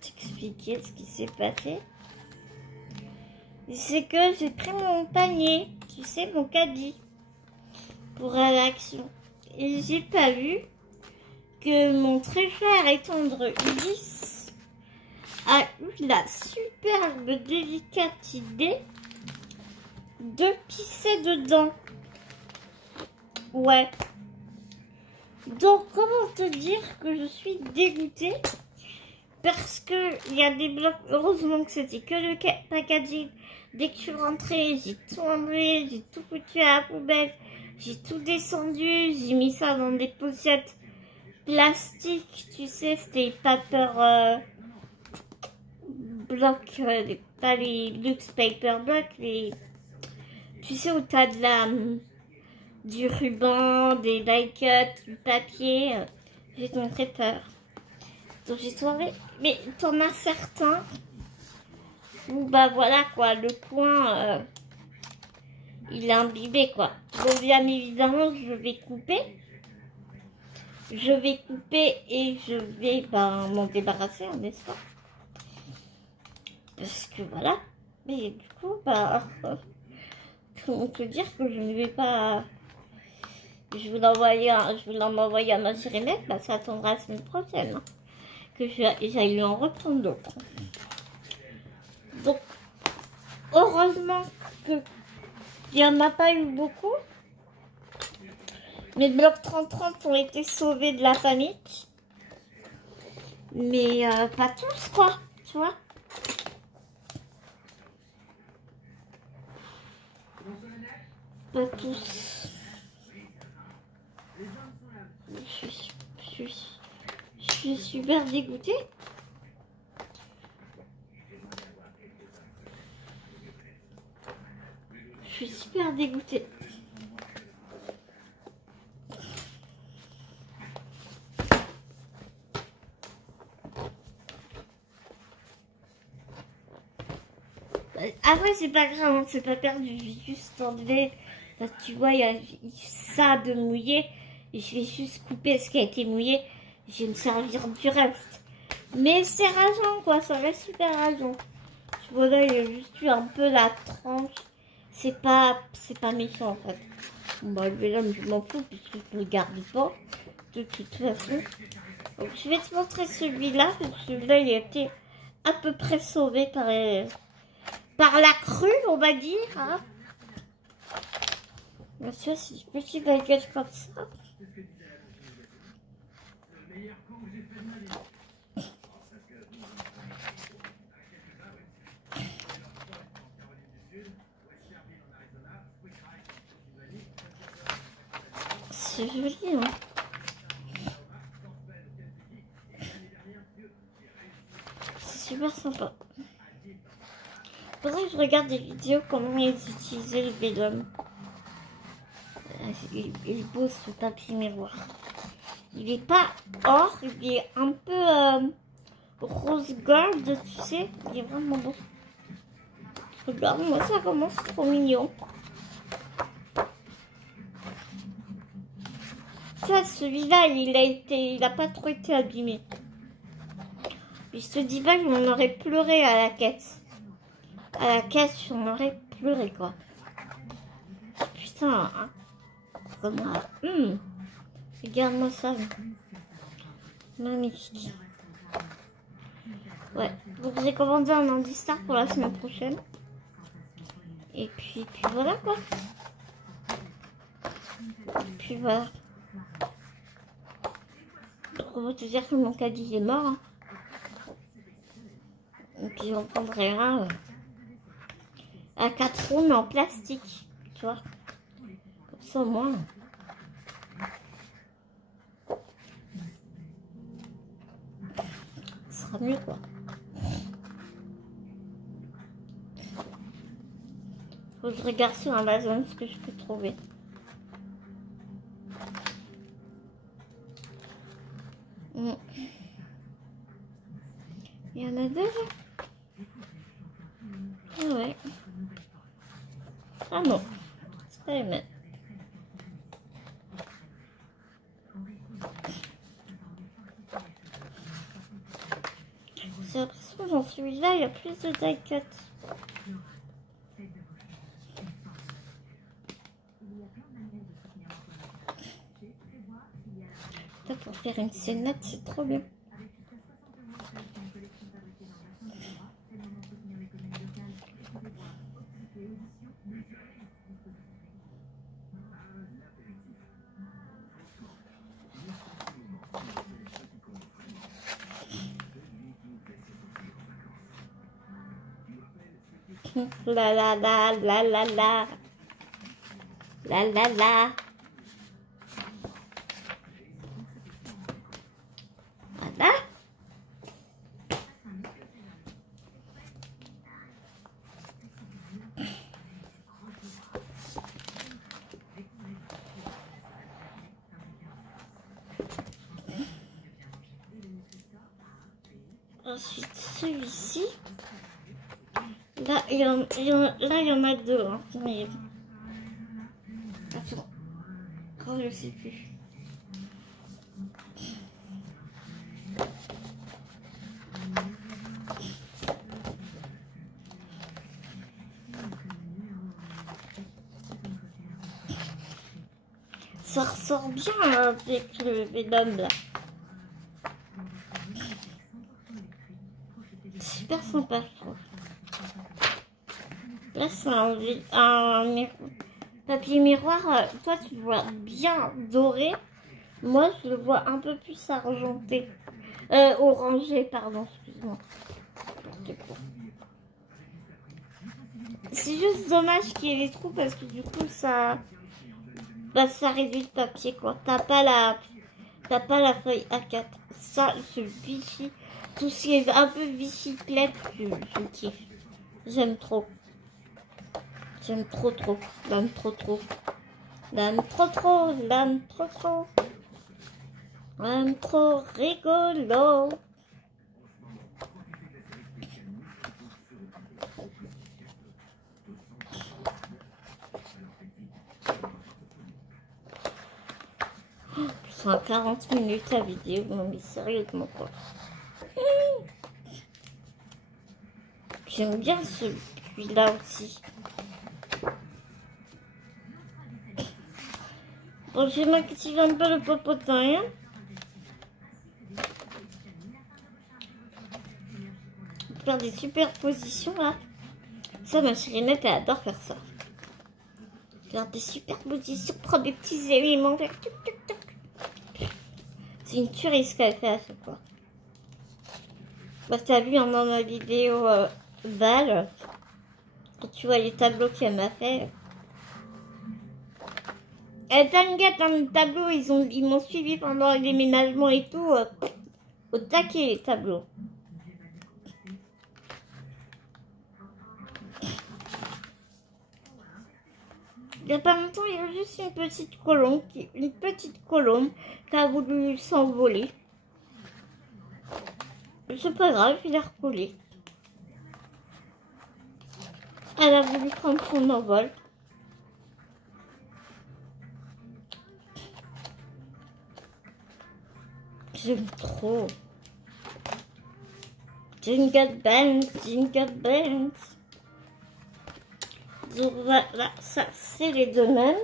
t'expliquer ce qui s'est passé, c'est que j'ai pris mon panier, tu sais, mon caddie, pour aller à l'action. Et j'ai pas vu que mon très cher et tendre Ulysse a eu la superbe, délicate idée de pisser dedans. Ouais. Donc, comment te dire que je suis dégoûtée parce que il y a des blocs. Heureusement que c'était que le packaging. Dès que je suis rentrée, j'ai tout enlevé, j'ai tout foutu à la poubelle, j'ai tout descendu, j'ai mis ça dans des pochettes plastiques, tu sais, c'était paper blocs, pas les luxe paper blocs, les, tu sais, où t'as de la du ruban, des die cuts, du papier. J'ai donc très peur. Donc j'ai trouvé, mais t'en as certains où bah voilà quoi, le coin il est imbibé quoi. Donc bien évidemment je vais couper. Je vais couper et je vais bah, m'en débarrasser, n'est-ce pas? Parce que voilà. Mais du coup bah comment te dire que je ne vais pas. Je vais l'envoyer à ma Cyrinette, bah ça attendra la semaine prochaine. Hein, que j'aille lui en reprendre d'autres. Donc, heureusement qu'il n'y en a pas eu beaucoup. Mes blocs 30-30 ont été sauvés de la panique. Mais pas tous, quoi, tu vois. Pas tous. Je suis super dégoûtée. Je suis super dégoûtée. Après, c'est pas grave, c'est pas perdu. J'ai juste enlevé. Là, tu vois, il y a ça de mouillé. Et je vais juste couper ce qui a été mouillé. Je vais me servir du reste. Mais c'est rageant, quoi. Ça reste super rageant. Tu vois, là, il y a juste eu un peu la tranche. C'est pas méchant, en fait. Bon, bah, le vélo, je m'en fous, puisque je le garde pas. De toute façon. Donc, je vais te montrer celui-là. Celui-là, il a été à peu près sauvé par la crue, on va dire. Hein. Tu vois, c'est des petits baguettes comme ça. c'est joli, hein. C'est super sympa. Faudrait que je regarde des vidéos comment ils utilisaient le vélum. Il est beau ce papier miroir. Il est pas or, il est un peu rose gold, tu sais. Il est vraiment beau. Regarde, moi ça commence trop mignon. Ça, celui-là, il a pas trop été abîmé. Puis je te dis pas qu'on aurait pleuré à la caisse. À la caisse, on aurait pleuré quoi. Putain, hein. Regarde-moi ça. Magnifique. Ouais, donc j'ai commandé un Andy Star pour la semaine prochaine. Et puis voilà quoi. Et puis voilà. Donc on va te dire que mon caddie est mort. Hein. Et puis j'en prendrai un à 4 roues mais en plastique. Tu vois. Comme ça au moins. Ce sera mieux quoi. Faut que je regarde sur Amazon ce que je peux trouver. Il y en a deux là. Ah ouais. Ah non. C'est pas les mêmes. J'ai l'impression que dans celui-là, il y a plus de die cut. Là, pour faire une scénette, c'est trop bien. La la la la la la la la la. Voilà. Ensuite celui-ci. Là, il y en a deux, hein, mais... Attends. Oh, je sais plus. Ça ressort bien avec le vélum, là. Super sympa, je trouve. Là, c'est un papier miroir. Toi, tu le vois bien doré. Moi, je le vois un peu plus argenté. Orangé, pardon, excuse-moi. C'est juste dommage qu'il y ait des trous parce que du coup, ça réduit le papier, quoi. T'as pas la feuille A4. Ça, ce Vichy, tout ce qui est un peu bicyclette, je kiffe. J'aime trop. J'aime trop. J'aime trop. J'aime trop. J'aime trop rigolo. Putain, 40 minutes la vidéo, non mais sérieusement quoi. J'aime bien celui-là aussi. Bon, je vais m'activer un peu le popotin. Faire des superpositions là. Ça, ma chérie nette, elle adore faire ça. Faire des superpositions, prendre des petits éléments, faire tuc, tuc, tuc. C'est une tuerie ce qu'elle fait à chaque fois. Bah, t'as vu dans ma vidéo Val, quand tu vois les tableaux qu'elle m'a fait. Et t'inquiète, dans le tableau, ils m'ont suivi pendant le déménagement et tout. Au taquet, les tableaux. Il n'y a pas longtemps, il y a juste une petite colombe qui a voulu s'envoler. C'est pas grave, il a recollé. Elle a voulu prendre son envol. J'aime trop. Jingle bells, jingle bells. Donc voilà, ça c'est les deux mêmes.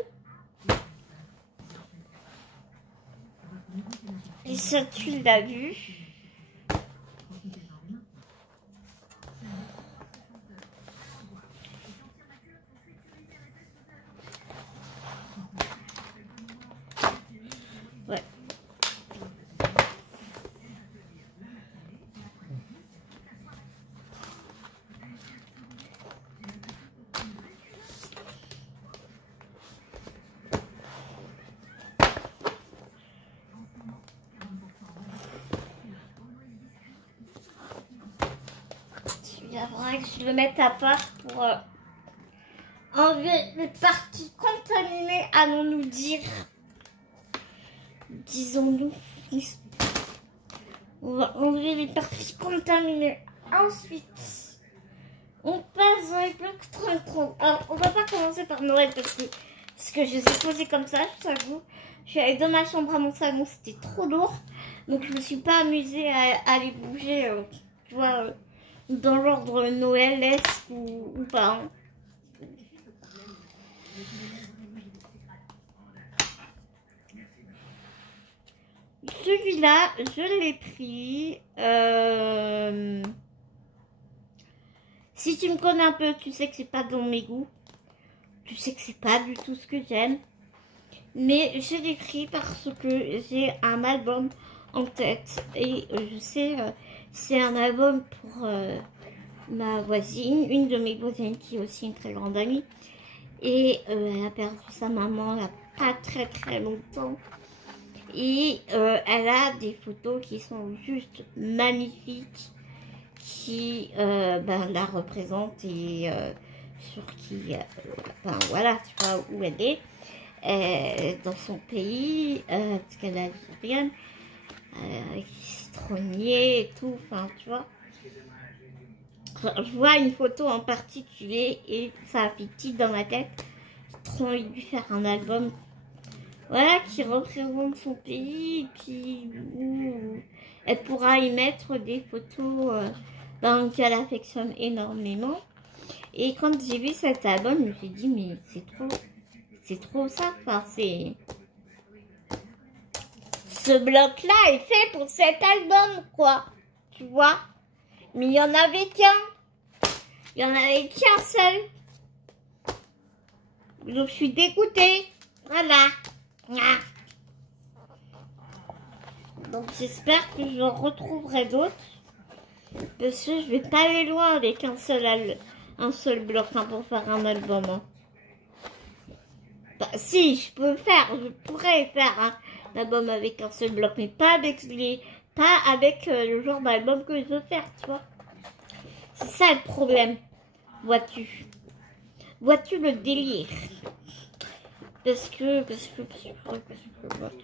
Et ça tu l'as vu. Ouais. Il faudrait que je le mette à part pour enlever les parties contaminées, allons-nous dire. Disons-nous. On va enlever les parties contaminées. Ensuite, on passe dans les blocs 30-30. Alors, on va pas commencer par Noël parce que je les ai posés comme ça, je t'avoue. Je suis allée dans ma chambre à mon salon, c'était trop lourd. Donc, je me suis pas amusée à les bouger, tu vois, dans l'ordre Noël-esque ou pas. Hein. Celui-là, je l'ai pris. Si tu me connais un peu, tu sais que c'est pas dans mes goûts. Tu sais que c'est pas du tout ce que j'aime. Mais je l'ai pris parce que j'ai un album en tête. Et je sais, c'est un album pour ma voisine, une de mes voisines qui est aussi une très grande amie. Et elle a perdu sa maman il n'y a pas très longtemps. Et elle a des photos qui sont juste magnifiques, qui la représentent et sur qui, voilà, tu vois où elle est, dans son pays, parce qu'elle est algérienne, avec les citronniers et tout, enfin, tu vois. Je vois une photo en particulier et ça a fait tilt dans ma tête. J'ai trop envie de lui faire un album. Voilà, qui représente son pays, et puis où elle pourra y mettre des photos qu'elle affectionne énormément. Et quand j'ai vu cet album, je me suis dit, mais c'est trop ça, enfin, c'est... Ce bloc-là est fait pour cet album, quoi, tu vois. Mais il y en avait qu'un. Il y en avait qu'un seul. Donc, je suis dégoûtée. Voilà. Donc j'espère que j'en retrouverai d'autres. Parce que je vais pas aller loin avec un seul bloc pour faire un album. Hein. Bah, si, je pourrais faire un album avec un seul bloc, mais pas avec le genre d'album que je veux faire, tu vois. C'est ça le problème, vois-tu. Vois-tu le délire. Parce que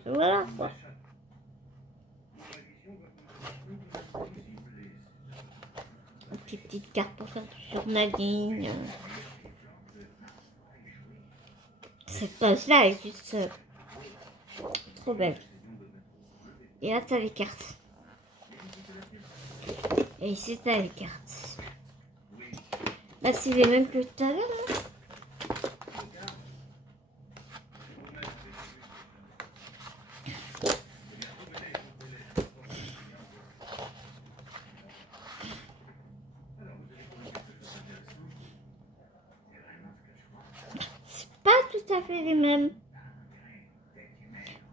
voilà quoi. Des petites cartes pour faire du journaling. Cette page-là est juste trop belle. Et là, t'as les cartes. Et ici, t'as les cartes. Là, c'est les mêmes que tout à l'heure. Hein. Tout à fait les mêmes.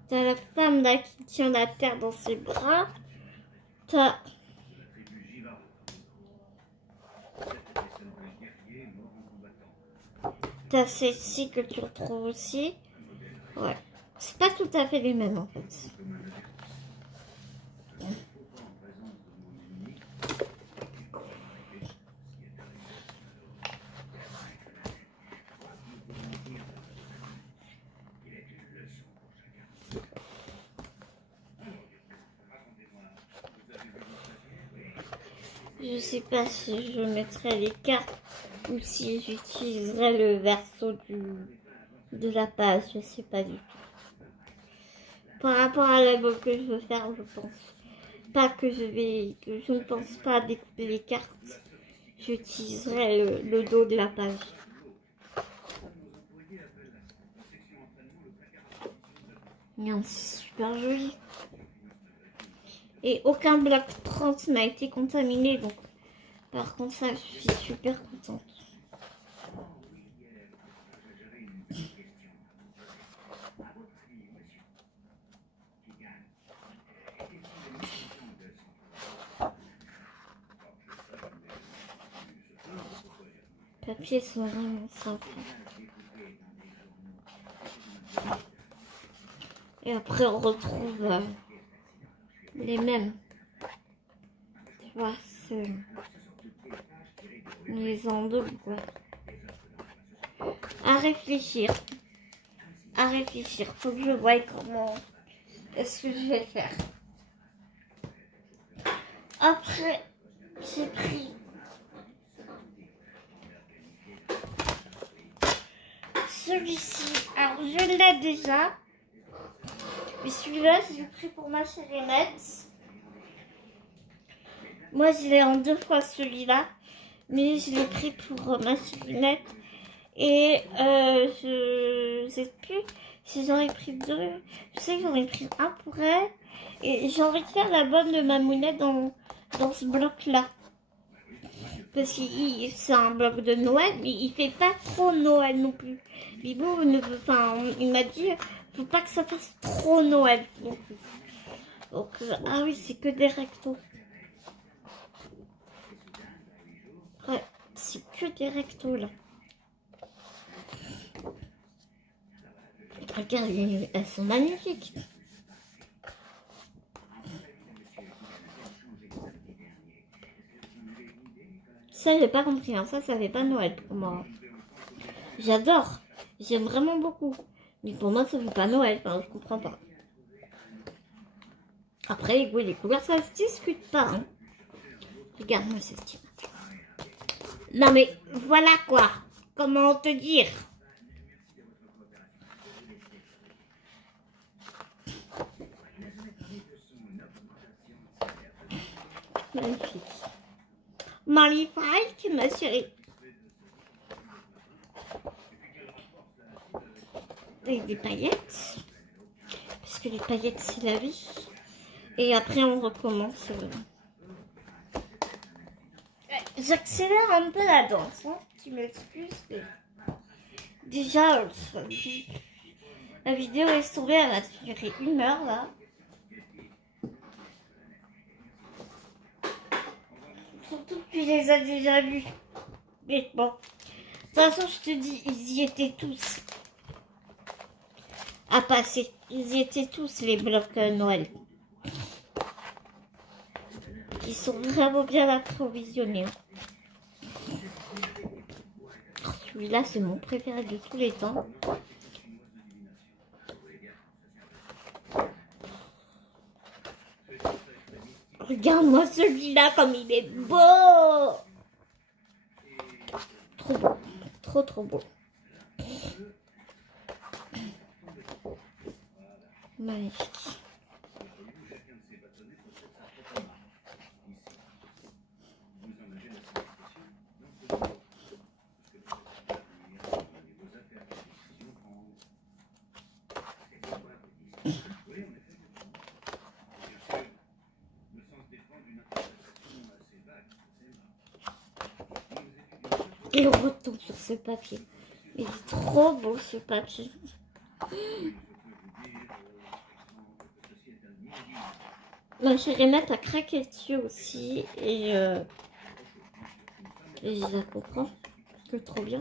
T'as la femme là qui tient la terre dans ses bras. T'as celle-ci que tu retrouves aussi. Ouais. C'est pas tout à fait les mêmes en fait. Je sais pas si je mettrai les cartes ou si j'utiliserai le verso de la page, je sais pas du tout. Par rapport à la boîte que je veux faire, je pense pas que je ne pense pas découper les cartes. J'utiliserai le dos de la page. C'est super joli. Et aucun bloc 30 n'a été contaminé, donc par contre ça, je suis super contente. Les papiers sont vraiment simples. Et après on retrouve les mêmes. Tu vois, on les endouble quoi. À réfléchir. À réfléchir. Faut que je voie comment est-ce que je vais faire. Après, j'ai pris celui-ci. Alors, je l'ai déjà. Mais celui-là, je l'ai pris pour ma Sérénette. Moi, je l'ai en 2 fois celui-là. Mais je l'ai pris pour ma Sérénette. Et je sais plus si j'en ai pris 2. Je sais que j'en ai pris un pour elle. Et j'ai envie de faire la bonne de ma mounette dans ce bloc-là. Parce que c'est un bloc de Noël, mais il fait pas trop Noël non plus. Bibou, il m'a dit, faut pas que ça fasse trop Noël non plus. Donc, ah oui, c'est que des rectos. Ouais, c'est que des rectos là. Regarde, elles sont magnifiques. Ça, j'ai pas compris, hein. Ça fait pas Noël pour moi. J'adore. J'aime vraiment beaucoup. Mais pour moi, ça fait pas Noël. Enfin, je comprends pas. Après, les goûts et les couleurs, ça se discute pas. Hein. Regarde-moi ce style. Non, mais voilà quoi. Comment te dire? Magnifique. Magnifique, ma chérie. Avec des paillettes. Parce que les paillettes, c'est la vie. Et après, on recommence. J'accélère un peu la danse. Hein. Tu m'excuses. Mais... déjà, la vidéo est tombée. Elle va durer 1 heure là. Surtout que tu les as déjà vus. Mais bon. De toute façon, je te dis, ils y étaient tous. À passer. Ils y étaient tous, les blocs Noël. Ils sont vraiment bien approvisionnés. Celui-là, c'est mon préféré de tous les temps. Regarde-moi celui-là, comme il est beau! Trop beau. Trop, trop beau. Magnifique. Et on retombe sur ce papier. Il est trop beau ce papier. Ma chérie Nat a craqué dessus aussi. Et je la comprends. Que trop bien.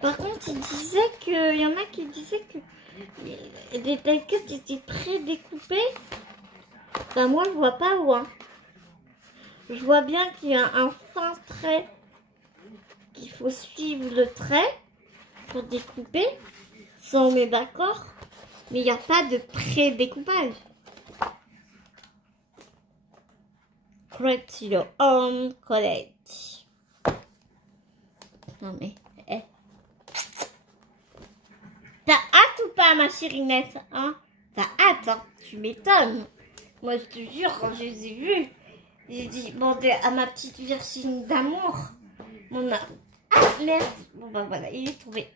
Par contre, il y en a qui disaient que les die cuts étaient pré-découpés. Ben moi je vois pas loin. Je vois bien qu'il y a un fin trait, qu'il faut suivre le trait pour découper. Ça on est d'accord. Mais il n'y a pas de pré-découpage. Create your own college. Non mais, T'as hâte ou pas, ma chérinette, hein? T'as hâte, hein? Tu m'étonnes. Moi, je te jure, quand je les ai vus, j'ai dit, bon, à ma petite Virginie d'amour, mon âme. Ah, merde. Bon, bah voilà, il est tombé.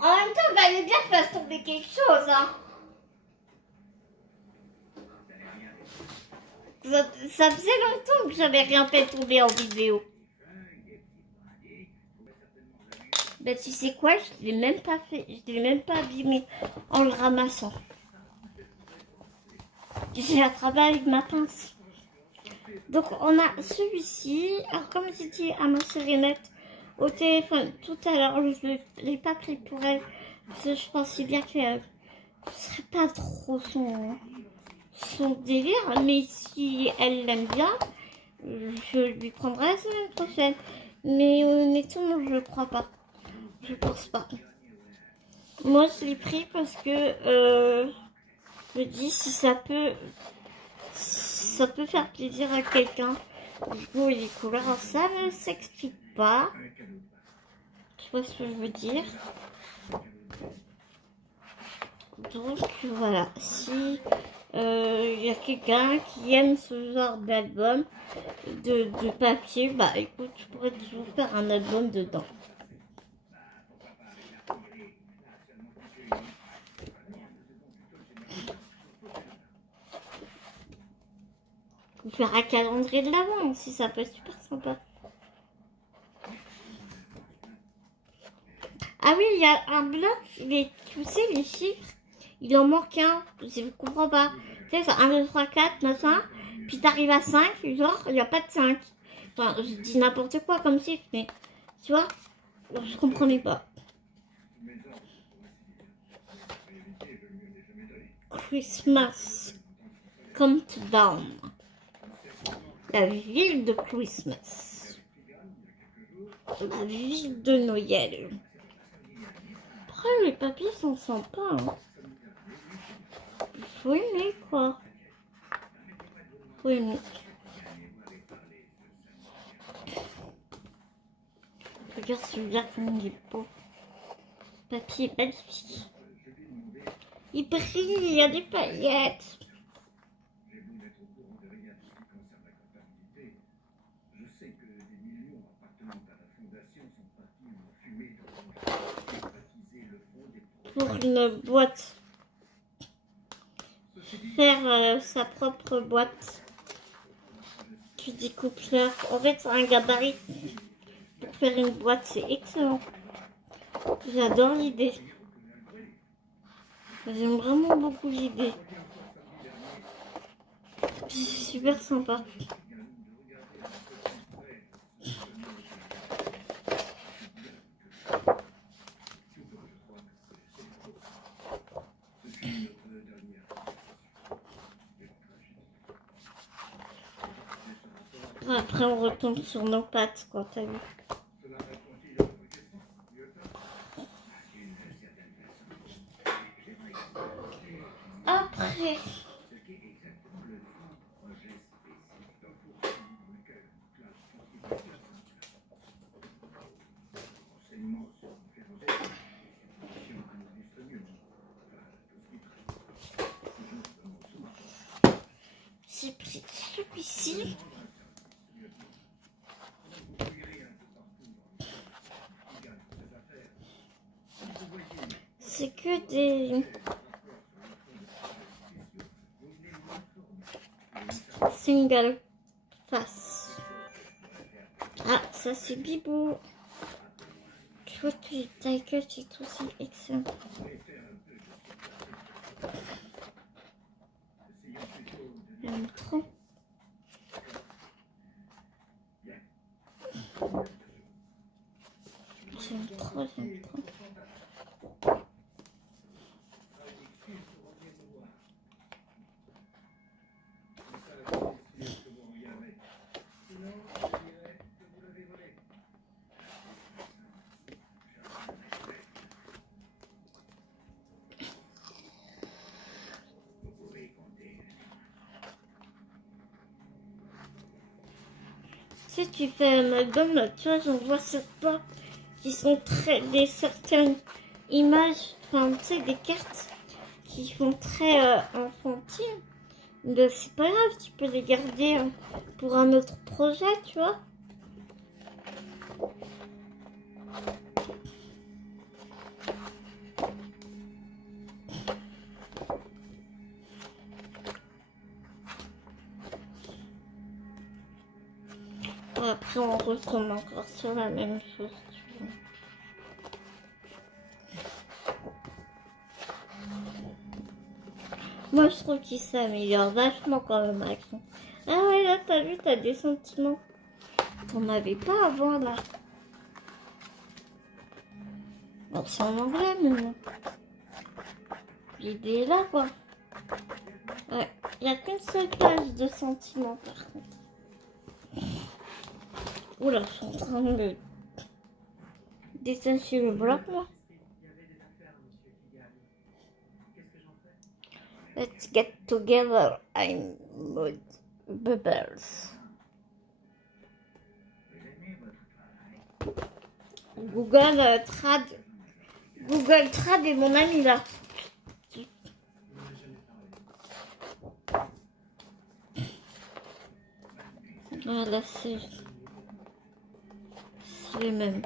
En même temps, il valait bien que fasse tomber quelque chose, hein. Ça faisait longtemps que j'avais rien fait tomber en vidéo. Ben tu sais quoi, je l'ai même pas fait, je l'ai même pas abîmé en le ramassant. J'ai attrapé avec ma pince. Donc on a celui-ci. Alors comme j'ai dit à ma sérénette au téléphone tout à l'heure, je ne l'ai pas pris pour elle. Parce que je pensais bien que ce serait pas trop son délire. Mais si elle l'aime bien, je lui prendrai la semaine prochaine. Mais honnêtement, je crois pas. Je pense pas. Moi, je l'ai pris parce que je me dis si ça peut faire plaisir à quelqu'un. Du coup, les couleurs, ça ne s'explique pas. Tu vois ce que je veux dire? Donc voilà, si il y a quelqu'un qui aime ce genre d'album de papier, bah écoute, je pourrais toujours faire un album dedans. Ou faire un calendrier de l'avant aussi, ça peut être super sympa. Ah oui, il y a un bloc, tu sais, les chiffres, il en manque un, je ne comprends pas. Tu sais, c'est 1, 2, 3, 4, machin, puis t'arrives à 5, genre, il n'y a pas de 5. Enfin, je dis n'importe quoi comme chiffre, mais tu vois, je comprenais pas. Christmas Countdown. La ville de Christmas. La ville de Noël. Après, les papiers sont sympas. Hein. Faut aimer, quoi. Faut aimer. Regarde celui-là comme il est beau. Le papier est magnifique. Il brille, il y a des paillettes. Pour une boîte. Faire sa propre boîte. Tu découpes l'heure. En fait, c'est un gabarit. Pour faire une boîte, c'est excellent. J'adore l'idée. J'aime vraiment beaucoup l'idée. C'est super sympa. Après, on retombe sur nos pattes, quand t'as vu. Après... J'ai pris celui-ci. C'est que des single face. Ah, ça c'est Bibou. Tu vois que les taille cut et tout, c'est excellent. J'aime trop. sais, tu fais un album, là, tu vois, j'en vois certains qui sont des certaines images, enfin, tu sais, des cartes qui font très enfantines. Mais c'est pas grave, tu peux les garder pour un autre projet, tu vois. Après, on retombe encore sur la même chose, tu vois. Moi, je trouve qu'il s'améliore vachement quand même, Action. Ah ouais, là, t'as vu, t'as des sentiments. T'en avais pas avant, là. Bon, c'est en anglais, mais bon. L'idée est là, quoi. Ouais, il n'y a qu'une seule page de sentiments, par contre. Oula, je suis en train de détacher le bloc, moi. Let's get together. I'm with bubbles. Google Trad est mon ami là. Voilà, c'est les mêmes.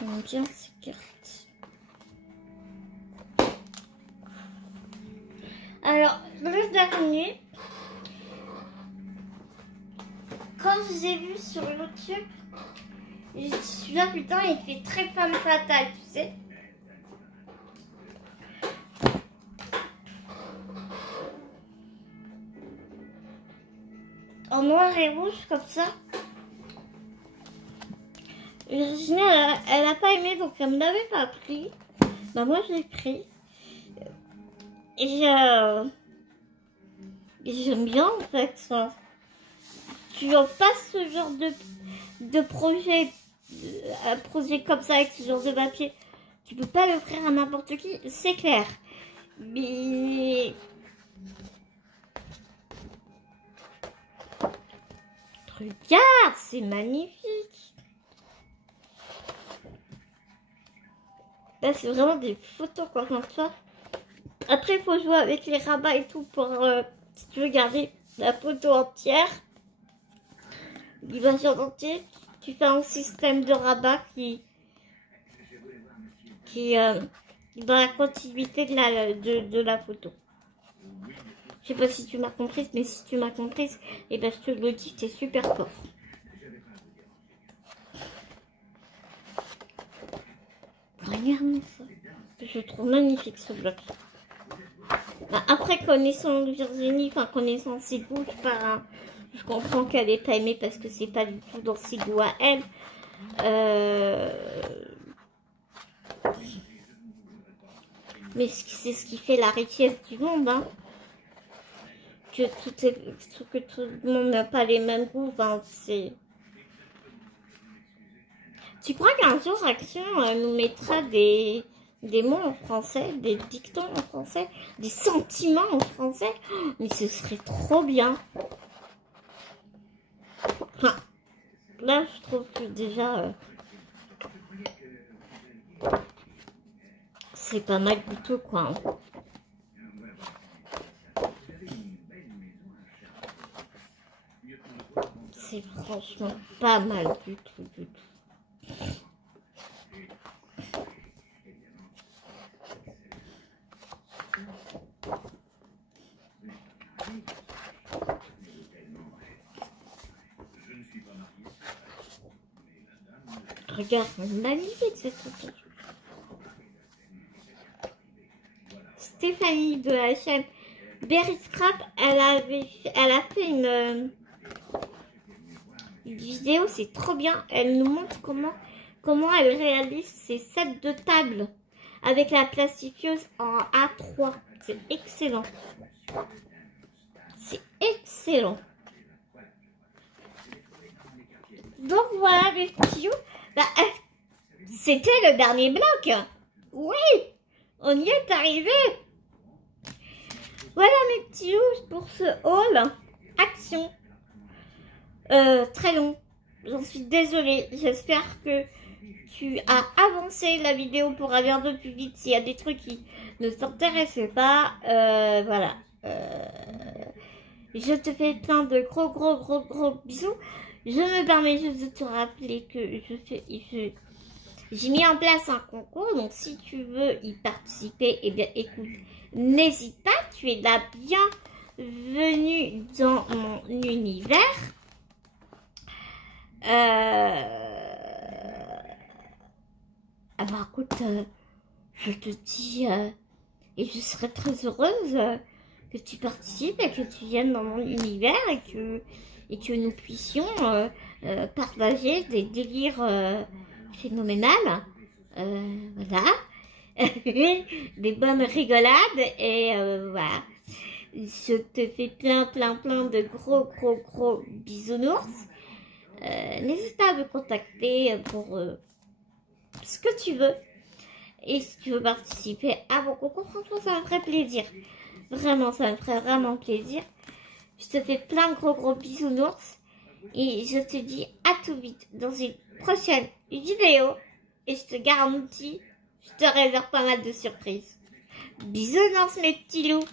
J'aime bien ces cartes. Alors, le dernier, quand j'ai vu sur YouTube, je suis là, putain, il fait très femme fatale, tu sais. En noir et rouge, comme ça. Virginie, elle a pas aimé, donc elle me l'avait pas pris. Bah moi, je l'ai pris. Et j'aime bien, en fait, ça. Tu en passes ce genre de projet, un projet comme ça, avec ce genre de papier. Tu peux pas l'offrir à n'importe qui, c'est clair. Mais... regarde, c'est magnifique. Là, c'est vraiment des photos, quoi, comme ça. Après, il faut jouer avec les rabats et tout pour, si tu veux garder la photo entière. L'image entière, tu fais un système de rabat qui dans la continuité de la photo. Je sais pas si tu m'as comprise, mais si tu m'as comprise, et ben je te le dis, t'es super fort. Regarde ça. Je trouve magnifique ce bloc. Bah, après, connaissant Virginie, enfin connaissant ses goûts, je comprends qu'elle n'est pas aimée parce que c'est pas du tout dans ses goûts à elle. Mais c'est ce qui fait la richesse du monde, hein. Que tout le monde n'a pas les mêmes goûts, ben, c'est... Tu crois qu'un jour, Action nous mettra des mots en français, des dictons en français, des sentiments en français? Mais ce serait trop bien. Enfin, là, je trouve que déjà... c'est pas mal du tout, quoi. Hein. C'est franchement pas mal du tout, du tout. Regarde, magnifique cette photo. Stéphanie de la chaîne Berry Scrap, elle a fait une vidéo, c'est trop bien. Elle nous montre comment elle réalise ses sets de table avec la plastifieuse en A3. C'est excellent. C'est excellent. Donc voilà les petits. Bah, c'était le dernier bloc. Oui, on y est arrivé. Voilà mes petits loups pour ce haul. Action. Très long. J'en suis désolée. J'espère que tu as avancé la vidéo pour aller un peu plus vite. S'il y a des trucs qui ne t'intéressaient pas, voilà. Je te fais plein de gros bisous. Je me permets juste de te rappeler que j'ai mis en place un concours. Donc si tu veux y participer, eh bien écoute, n'hésite pas. Tu es la bienvenue dans mon univers. Alors écoute, je te dis, et je serais très heureuse que tu participes et que tu viennes dans mon univers et que nous puissions partager des délires phénoménales. Voilà. Des bonnes rigolades et voilà. Je te fais plein de gros bisounours. N'hésite pas à me contacter pour ce que tu veux. Et si tu veux participer à mon concours, franchement, ça me ferait plaisir. Vraiment, ça me ferait vraiment plaisir. Je te fais plein de gros bisounours. Et je te dis à tout vite dans une prochaine vidéo. Et je te garantis, je te réserve pas mal de surprises. Bisounours mes petits loups.